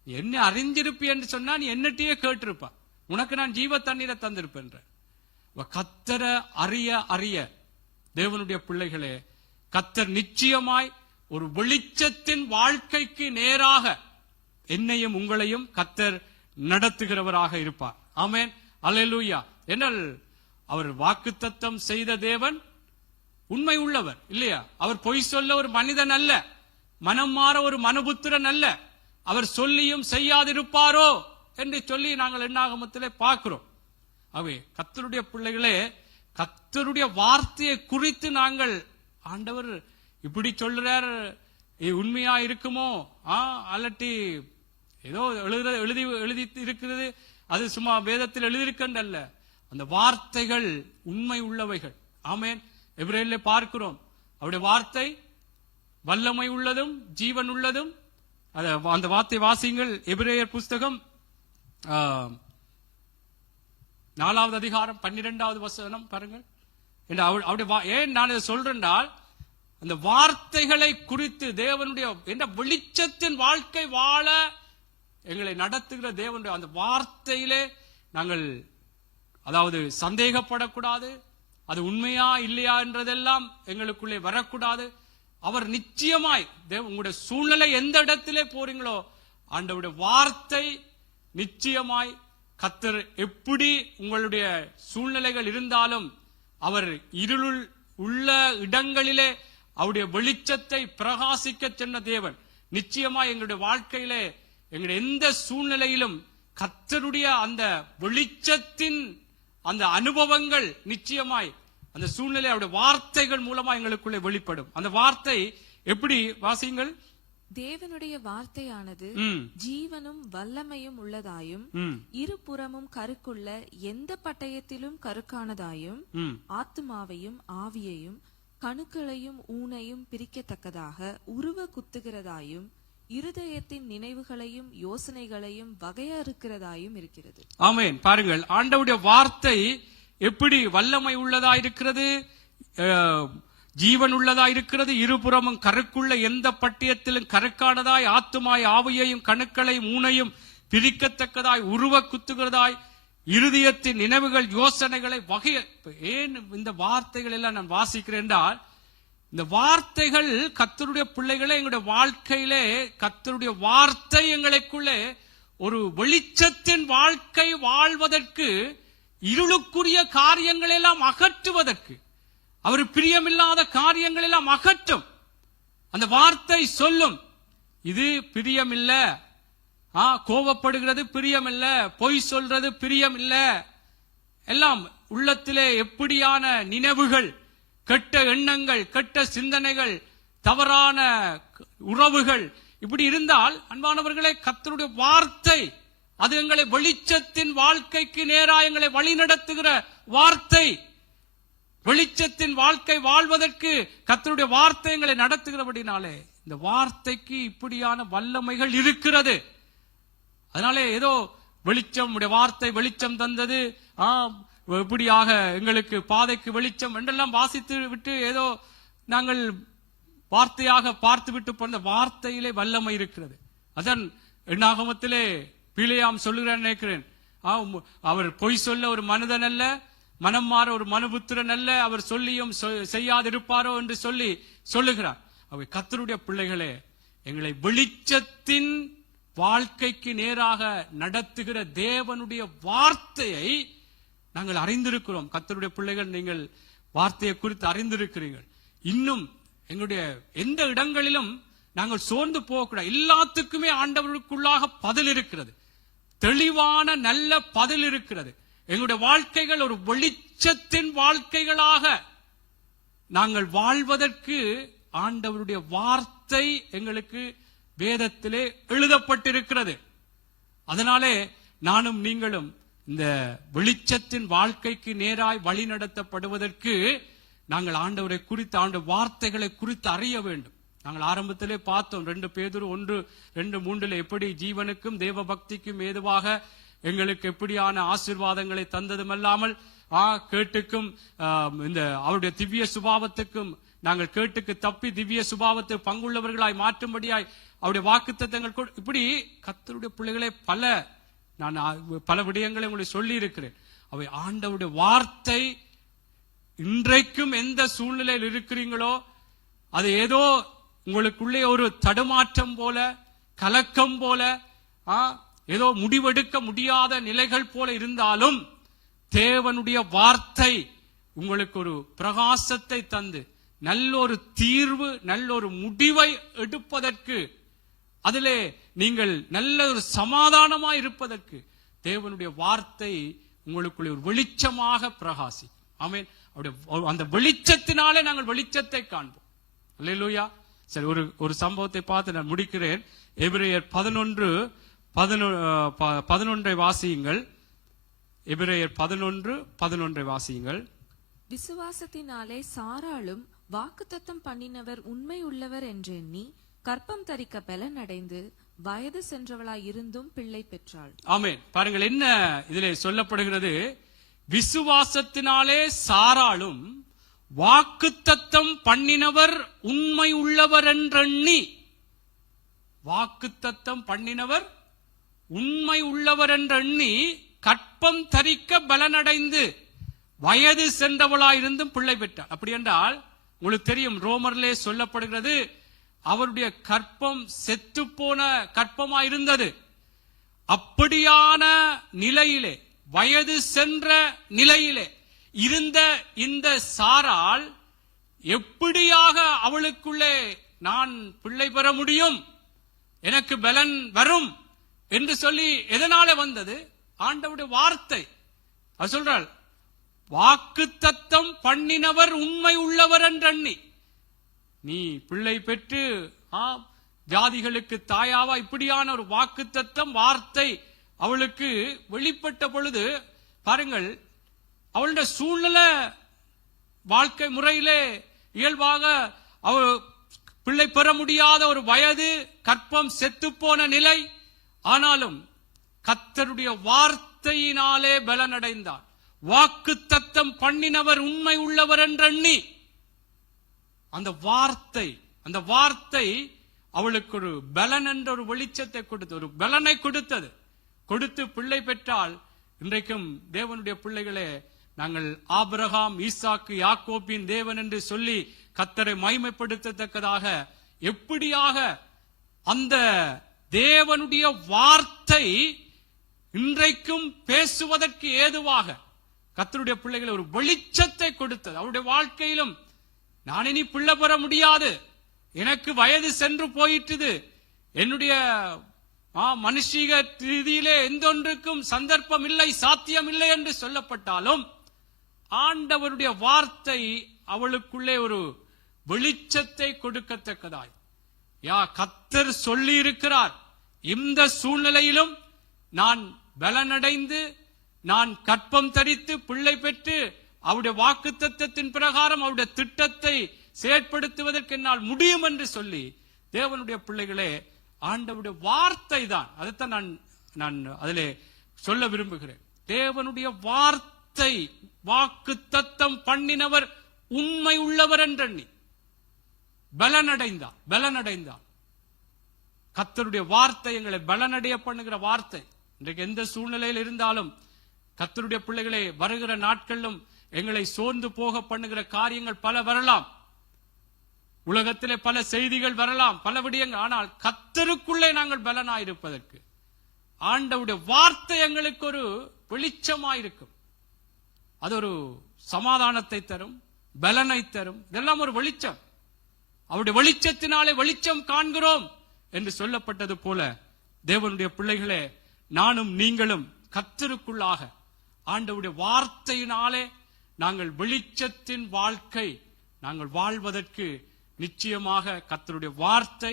என்ன அறிஞ்சிருப்பி என்று சொன்னா நீ என்னட்டையே கேட்டிருப்பா, உனக்கு நான் ஜீவ தண்ணீரை தந்திருப்பேன். கர்த்தரை அறிய தேவனுடைய பிள்ளைகளே, கர்த்தர் நிச்சயமாய் ஒரு வெளிச்சத்தின் வாழ்க்கைக்கு நேராக என்னையும் உங்களையும் கர்த்தர் நடத்துகிறவராக இருப்பார். ஆமென். அல்லேலூயா. என்னால் அவர் வாக்குத்தத்தம் செய்த தேவன் உண்மை உள்ளவர் இல்லையா? அவர் பொய் சொல்ல ஒரு மனிதன் அல்ல, மனம் மாற ஒரு மனுபுத்திரன் அல்ல. அவர் சொல்லியும் செய்யாதிருப்பாரோ என்று சொல்லி நாங்கள் எண்ணாகமத்திலே பார்க்கிறோம். அவை கர்த்தருடைய பிள்ளைகளே, கர்த்தருடைய வார்த்தையை குறித்து நாங்கள், ஆண்டவர் இப்படி சொல்றார், உண்மையா இருக்குமோ, அல்லட்டி ஏதோ எழுதி இருக்கிறது, அது சும்மா வேதத்தில் எழுதியிருக்கண்டல்ல, அந்த வார்த்தைகள் உண்மை உள்ளவைகள். ஆமென். எபிரேயரிலே பார்க்கிறோம், அவருடைய வார்த்தை வல்லமை உள்ளதும் ஜீவன் உள்ளதும். அந்த வார்த்தை வாசியுங்கள். எபிரேயர் புஸ்தகம் 4வது அதிகாரம் 12வது வசனம் பாருங்கள். ஏன் நான் இதை சொல்றேன்னால், அந்த வார்த்தைகளை குறித்து தேவனுடைய என்ன வெளிச்சத்தின் வாழ்க்கை வாழ எங்களை நடத்துகிற தேவனுடைய அந்த வார்த்தையிலே நாங்கள் அதாவது சந்தேகப்படக்கூடாது, அது உண்மையா இல்லையா என்றதெல்லாம் எங்களுக்குள்ளே வரக்கூடாது. அவர் நிச்சயமாய் உங்களுடைய சூழ்நிலை எந்த இடத்திலே போறீங்களோ, ஆண்டவருடைய வார்த்தை நிச்சயமாய் கர்த்தர் எப்படி உங்களுடைய சூழ்நிலைகள் இருந்தாலும் அவர் இருளுள் உள்ள இடங்களிலே அவருடைய வெளிச்சத்தை பிரகாசிக்க சொன்ன தேவன். நிச்சயமாய் எங்களுடைய வாழ்க்கையிலே எங்களுடைய எந்த சூழ்நிலையிலும் கர்த்தருடைய அந்த வெளிச்சத்தின் அந்த அனுபவங்கள் நிச்சயமாய் அந்த சூழ்நிலை அவருடைய வார்த்தைகள் மூலமா எங்களுக்குள்ளே வெளிப்படும். அந்த வார்த்தை எப்படி வாசியுங்கள். தேவனுடைய வார்த்தையானது ஜீவனும் வல்லமையும் உள்ளதாயும் இருபுறமும் கருக்குள்ள எந்த பட்டயத்திலும் கருக்கானதாயும் ஆத்துமாவையும் ஆவியையும் கணுக்களையும் ஊனையும் பிரிக்கத்தக்கதாக உருவ குத்துகிறதாயும் இருதயத்தின் நினைவுகளையும் யோசனைகளையும் வகையறுக்கிறதாயும் இருக்கிறது. ஆமென். பாருங்கள், ஆண்டவருடைய வார்த்தை எப்படி வல்லமை உள்ளதா இருக்கிறது, ஜீவன் உள்ளதா இருக்கிறது. இருபுறமும் கருக்குள்ள எந்த பட்டியத்திலும் கருக்கானதாய், ஆத்துமாய் ஆவியையும் கணுக்களை மூனையும் பிரிக்கத்தக்கதாய், உருவ குத்துகிறதாய், இருதயத்தின் நினைவுகள் யோசனைகளை வகை. ஏன் இந்த வார்த்தைகள் எல்லாம் நான் வாசிக்கிறேன் என்றால், இந்த வார்த்தைகள் கர்த்தருடைய பிள்ளைகளே, எங்களுடைய வாழ்க்கையிலே கர்த்தருடைய வார்த்தை எங்களுக்குள்ளே ஒரு வெளிச்சத்தின் வாழ்க்கை வாழ்வதற்கு, இருளுக்குரிய காரியங்களை எல்லாம் அகற்றுவதற்கு, அவர் பிரியமில்லாத காரியங்கள் எல்லாம் அகற்றும். அந்த வார்த்தை சொல்லும், இது பிரியமில்ல, கோபப்படுகிறது பிரியமில்ல, பொய் சொல்றது பிரியமில்ல, எல்லாம் உள்ளத்திலே எப்படியான நினைவுகள், கெட்ட எண்ணங்கள், கெட்ட சிந்தனைகள், தவறான உறவுகள் இப்படி இருந்தால், அன்பானவர்களே, கர்த்தருடைய வார்த்தை அது எங்களை வெளிச்சத்தின் வாழ்க்கைக்கு நேராக எங்களை வழிநடத்துகிற வார்த்தை. வெளிச்சத்தின் வாழ்க்கை வாழ்வதற்கு கர்த்தருடைய வார்த்தை எங்களை நடத்துகிறபடினாலே இந்த வார்த்தைக்கு இப்படியான வல்லமைகள் இருக்கிறது. அதனாலே ஏதோ வெளிச்சம், உடைய வார்த்தை வெளிச்சம் தந்தது, இப்படியாக எங்களுக்கு பாதைக்கு வெளிச்சம் என்றெல்லாம் வாசித்து விட்டு ஏதோ நாங்கள் வார்த்தையாக பார்த்து விட்டு போன வார்த்தையிலே வல்லமை இருக்கிறது. அதன் எண்ணாகமத்திலே பிலேயாம் சொல்லுகிறேன் நினைக்கிறேன், அவர் பொய் சொல்ல ஒரு மனிதன் அல்ல, மனம் மாற ஒரு மனுபுத்திரன் அல்ல, அவர் சொல்லியும் செய்யாதிருப்பாரோ என்று சொல்லுகிறார். அவை கர்த்தருடைய பிள்ளைகளே, எங்களை வெளிச்சத்தின் வாழ்க்கைக்கு நேராக நடத்துகிற தேவனுடைய வார்த்தையை நாங்கள் அறிந்திருக்கிறோம். கர்த்தருடைய பிள்ளைகள், நீங்கள் வார்த்தையை குறித்து அறிந்திருக்கிறீர்கள். இன்னும் எங்களுடைய எந்த இடங்களிலும் நாங்கள் சோர்ந்து போகக்கூடாது. எல்லாத்துக்குமே ஆண்டவருக்குள்ளாக பதில் இருக்கிறது, தெளிவான நல்ல பதில் இருக்கிறது. எங்களுடைய வாழ்க்கைகள் ஒரு வெளிச்சத்தின் வாழ்க்கைகளாக நாங்கள் வாழ்வதற்கு ஆண்டவருடைய வார்த்தை எங்களுக்கு வேதத்திலே எழுதப்பட்டிருக்கிறது. அதனாலே நானும் நீங்களும் இந்த வெளிச்சத்தின் வாழ்க்கைக்கு நேராய் வழி நடத்தப்படுவதற்கு நாங்கள் ஆண்டவரை குறித்து, ஆண்டவர் வார்த்தைகளை குறித்து அறிய வேண்டும். நாங்கள் ஆரம்பத்திலே பார்த்தோம், 2 பேதுரு 1:2-3 எப்படி ஜீவனுக்கும் தேவ பக்திக்கும் ஏதுவாக எங்களுக்கு எப்படியான ஆசீர்வாதங்களை தந்ததுமல்லாமல் கேட்டுக்கும் இந்த அவருடைய திவ்ய சுபாவத்துக்கும் நாங்கள் கேட்டுக்கு தப்பி திவ்ய சுபாவத்தை பங்குள்ளவர்களாய் மாற்றும்படியாய் அவருடைய வாக்குத்தத்தங்கள், இப்படி கர்த்தருடைய பிள்ளைகளே நான் பல விடயங்களை உங்களுக்கு சொல்லி இருக்கிறேன். அவை ஆண்டவருடைய வார்த்தை இன்றைக்கும் எந்த சூழ்நிலையில் இருக்கிறீங்களோ, அது ஏதோ உங்களுக்குள்ளே ஒரு தடுமாற்றம் போல, கலக்கம் போல, ஏதோ முடிவெடுக்க முடியாத நிலைகள் போல இருந்தாலும் தேவனுடைய வார்த்தை உங்களுக்கு ஒரு பிரகாசத்தை தந்து நல்ல ஒரு தீர்வு, நல்ல ஒரு முடிவை எடுப்பதற்கு, அதிலே நீங்கள் நல்ல ஒரு சமாதானமாய் இருப்பதற்கு தேவனுடைய வார்த்தை உங்களுக்குள்ளே ஒரு வெளிச்சமாக பிரகாசி. ஆமென். அந்த வெளிச்சத்தினாலே நாங்கள் வெளிச்சத்தை காண்போம். அல்லேலூயா. சரி, ஒரு சம்பவத்தை பார்த்து நான் முடிக்கிறேன். எபிரேயர் 11:11 வாசியுங்கள். எபிரேயர் 11:11 வாசியுங்கள். விசுவாசத்தினாலே சாராளும் வாக்குத்தத்தம் பண்ணினவர் உண்மை உள்ளவர் என்றெண்ணி கற்பம் தரிக்க பலன் அடைந்து வயது சென்றவளாய் இருந்தும் பிள்ளை பெற்றாள். ஆமென். பாருங்கள் என்ன இதிலே சொல்லப்படுகிறது. விசுவாசத்தினாலே சாராளும் வாக்குத்தத்தம் பண்ணினவர் உண்மை உள்ளவர் என்றெண்ணி, வாக்குத்தத்தம் பண்ணினவர் உண்மை உள்ளவர் என்றெண்ணி கற்பம் தரிக்க பலனடைந்து வயது சென்றவளாயிருந்தும் பிள்ளை பெற்றார். அப்படி என்றால் உங்களுக்கு தெரியும், ரோமர்லே சொல்லப்படுகிறது, அவருடைய கற்பம் செத்து போன கற்பமாயிருந்தது. அப்படியான நிலையிலே, வயது சென்ற நிலையிலே இருந்த இந்த சாராள் எப்படியாக அவளுக்குள்ளே நான் பிள்ளை பெற முடியும், எனக்கு பலன் வரும் என்று சொல்லி எதனால வந்தது? ஆண்டவருடைய வார்த்தை. அது சொல்றாள், வாக்குத்தத்தம் பண்ணினவர் உண்மை உள்ளவர் என்றெண்ணி நீ பிள்ளை பெற்று ஜாதிகளுக்கு தாயாவா, இப்படியான ஒரு வாக்குத்தத்தம் வார்த்தை அவளுக்கு வெளிப்பட்ட பொழுது பாருங்கள், அவளுடைய சூழ்நிலை வாழ்க்கை முறையிலே இயல்பாக அவள் பிள்ளை பெற முடியாத ஒரு வயது, கற்பம் செத்துப்போன நிலை. ஆனாலும் கர்த்தருடைய வார்த்தையினாலே பலனடைந்தார். வாக்கு தத்தம் பண்ணினவர் உண்மை உள்ளவர் என்றெண்ணி அந்த வார்த்தை அவளுக்கு ஒரு பலன் என்ற ஒரு வெளிச்சத்தை கொடுத்தது, ஒரு பலனை கொடுத்தது. கொடுத்து பிள்ளை பெற்றால் இன்றைக்கும் தேவனுடைய பிள்ளைகளே, நாங்கள் ஆபிரகாம், ஈசாக்கு, யாக்கோபின் தேவன் என்று சொல்லி கர்த்தரை மகிமைப்படுத்தத்தக்கதாக எப்படியாக அந்த தேவனுடைய வார்த்தை இன்றைக்கும் பேசுவதற்கு ஏதுவாக கர்த்தருடைய பிள்ளைகளை ஒரு வெளிச்சத்தை கொடுத்தது. அவருடைய வாழ்க்கையிலும் நான் இனி பிள்ளை பெற முடியாது, எனக்கு வயது சென்று போயிட்டுது, என்னுடைய மனுஷீக ரீதியிலே எந்தொன்றுக்கும் சந்தர்ப்பம் இல்லை, சாத்தியம் இல்லை என்று சொல்லப்பட்டாலும் ஆண்டவருடைய வார்த்தை அவளுக்குள்ளே ஒரு வெளிச்சத்தை கொடுக்கத்தக்கதாய், கர்த்தர் சொல்லி இருக்கிறார், இந்த சூழ்நிலையிலும் நான் பலனடைந்து நான் கற்பம் தரித்து பிள்ளை பெற்று அவருடைய வாக்குத்தத்தத்தின் பிரகாரம் அவருடைய திட்டத்தை செயற்படுத்துவதற்கு என்னால் முடியும் என்று சொல்லி தேவனுடைய பிள்ளைகளே, ஆண்டவருடைய வார்த்தை தான். அதைத்தான் நான் அதிலே சொல்ல விரும்புகிறேன். தேவனுடைய வார்த்தை, வாக்குத்தத்தம் பண்ணினவர் உண்மை உள்ளவர் என்றெண்ணி பலனடைந்தார். கர்த்தருடைய வார்த்தை எங்களை பலனடைய பண்ணுகிற வார்த்தை. இன்றைக்கு எந்த சூழ்நிலையில் இருந்தாலும் கர்த்தருடைய பிள்ளைகளே, வருகிற நாட்களிலும் எங்களை சோர்ந்து போக பண்ணுகிற காரியங்கள் பல வரலாம், உலகத்திலே பல செய்திகள் வரலாம், பல விடயங்கள். ஆனால் கர்த்தருக்குள்ளே நாங்கள் பலனாயிருப்பதற்கு ஆண்டவருடைய வார்த்தை எங்களுக்கு ஒரு வெளிச்சமாயிருக்கும். அது ஒரு சமாதானத்தை தரும், பலனை தரும். இதெல்லாம் ஒரு வெளிச்சம். அவருடைய வெளிச்சத்தினாலே வெளிச்சம் காண்கிறோம் என்று சொல்லப்பட்டது போல, தேவனுடைய பிள்ளைகளே, நானும் நீங்களும் கர்த்தருக்குள்ளாக ஆண்டவருடைய வார்த்தையினாலே நாங்கள் வெளிச்சத்தின் வாழ்க்கை நாங்கள் வாழ்வதற்கு நிச்சயமாக கர்த்தருடைய வார்த்தை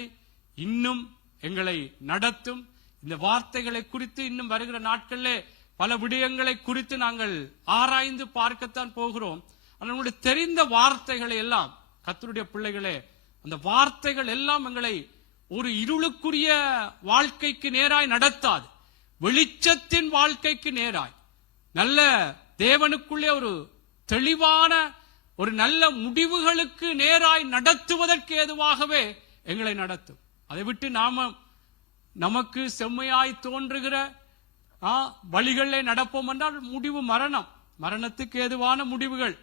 இன்னும் எங்களை நடத்தும். இந்த வார்த்தைகளை குறித்து இன்னும் வருகிற நாட்களிலே பல விடயங்களை குறித்து நாங்கள் ஆராய்ந்து பார்க்கத்தான் போகிறோம். ஆனால் உங்களுக்கு தெரிந்த வார்த்தைகளை எல்லாம் கர்த்தருடைய பிள்ளைகளே, அந்த வார்த்தைகள் எல்லாம் எங்களை ஒரு இருளுக்குரிய வாழ்க்கைக்கு நேராய் நடத்தாது, வெளிச்சத்தின் வாழ்க்கைக்கு நேராய் நல்ல தேவனுக்குள்ளே ஒரு தெளிவான ஒரு நல்ல முடிவுகளுக்கு நேராய் நடத்துவதற்கு ஏதுவாகவே எங்களை நடத்தும். அதை விட்டு நமக்கு செம்மையாய் தோன்றுகிற வழிகளிலே நடப்போம் என்றால் முடிவு மரணத்துக்கு ஏதுவான முடிவுகள்.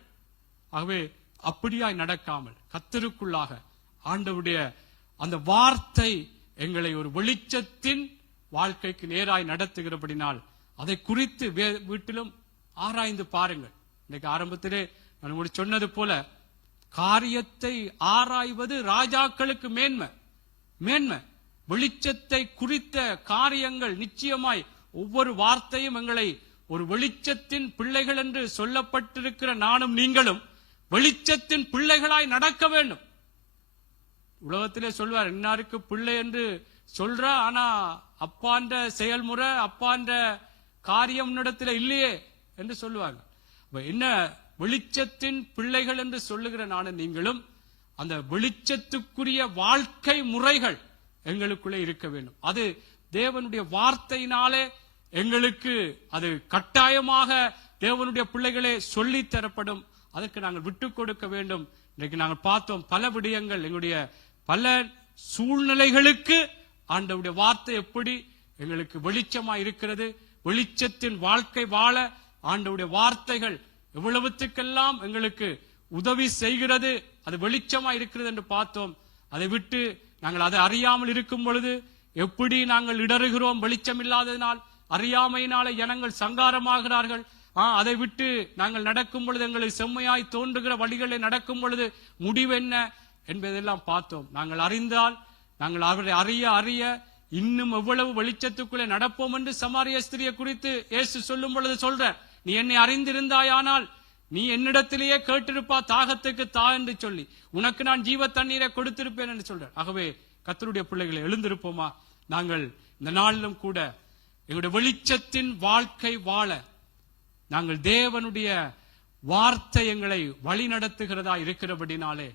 ஆகவே அப்படியாய் நடக்காமல் கர்த்தருக்குள்ளாக ஆண்டவருடைய அந்த வார்த்தை எங்களை ஒரு வெளிச்சத்தின் வாழ்க்கைக்கு நேராய் நடத்துகிறபடினால் அதை குறித்து வீட்டிலும் ஆராய்ந்து பாருங்கள். இன்னைக்கு ஆரம்பத்திலே நான் உங்களுக்கு சொன்னது போல, காரியத்தை ஆராய்வது ராஜாக்களுக்கு மேன்மை. வெளிச்சத்தை குறித்த காரியங்கள் நிச்சயமாய் ஒவ்வொரு வார்த்தையும் எங்களை ஒரு வெளிச்சத்தின் பிள்ளைகள் என்று சொல்லப்பட்டிருக்கிற நானும் நீங்களும் வெளிச்சத்தின் பிள்ளைகளாய் நடக்க வேண்டும். உலகத்திலே சொல்வார், இன்னாருக்கு பிள்ளை என்று சொல்ற, ஆனா அப்பான்ற செயல்முறை, அப்பான்ற காரியம் இடத்துல இல்லையே என்று சொல்லுவாங்க. என்ன வெளிச்சத்தின் பிள்ளைகள் என்று சொல்லுகிற நானும் நீங்களும் அந்த வெளிச்சத்துக்குரிய வாழ்க்கை முறைகள் எங்களுக்குள்ளே இருக்க வேண்டும். அது தேவனுடைய வார்த்தையினாலே எங்களுக்கு அது கட்டாயமாக தேவனுடைய பிள்ளைகளே சொல்லி தரப்படும். அதற்கு நாங்கள் விட்டு கொடுக்க வேண்டும். இன்றைக்கு நாங்கள் பார்த்தோம் பல விடயங்கள், எங்களுடைய பல சூழ்நிலைகளுக்கு ஆண்டவருடைய வார்த்தை எப்படி எங்களுக்கு வெளிச்சமா இருக்கிறது, வெளிச்சத்தின் வாழ்க்கை வாழ ஆண்டவருடைய வார்த்தைகள் எவ்வளவுத்துக்கெல்லாம் எங்களுக்கு உதவி செய்கிறது, அது வெளிச்சமா இருக்கிறது என்று பார்த்தோம். அதை விட்டு நாங்கள் அதை அறியாமல் இருக்கும் பொழுது எப்படி நாங்கள் இடறுகிறோம், வெளிச்சம் இல்லாததினால், அறியாமையினால ஜனங்கள் சங்காரமாகிறார்கள். அதை விட்டு நாங்கள் நடக்கும் பொழுது எங்களுக்கு செம்மையாய் தோன்றுகிற வழிகளை நடக்கும் பொழுது முடிவு என்ன என்பதெல்லாம் பார்த்தோம். நாங்கள் அறிந்தால் நாங்கள் அவரை அறிய இன்னும் எவ்வளவு வெளிச்சத்துக்குள்ளே நடப்போம் என்று சமாரிய ஸ்திரியை குறித்து இயேசு சொல்லும் பொழுது சொல்ற, நீ என்னை அறிந்திருந்தாயானால் நீ என்னிடத்திலேயே கேட்டிருப்பா, தாகத்துக்கு தா என்று சொல்லி உனக்கு நான் ஜீவ தண்ணீரை கொடுத்திருப்பேன் என்று சொல்ற. ஆகவே கர்த்தருடைய பிள்ளைகளை எழுந்திருப்போமா, நாங்கள் இந்த நாளிலும் கூட எங்களுடைய வெளிச்சத்தின் வாழ்க்கை வாழ நாங்கள் தேவனுடைய வார்த்தை எங்களை வழி நடத்துகிறதா இருக்கிறபடினாலே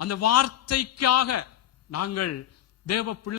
அந்த வார்த்தைக்காக நாங்கள் தேவ பிள்ளை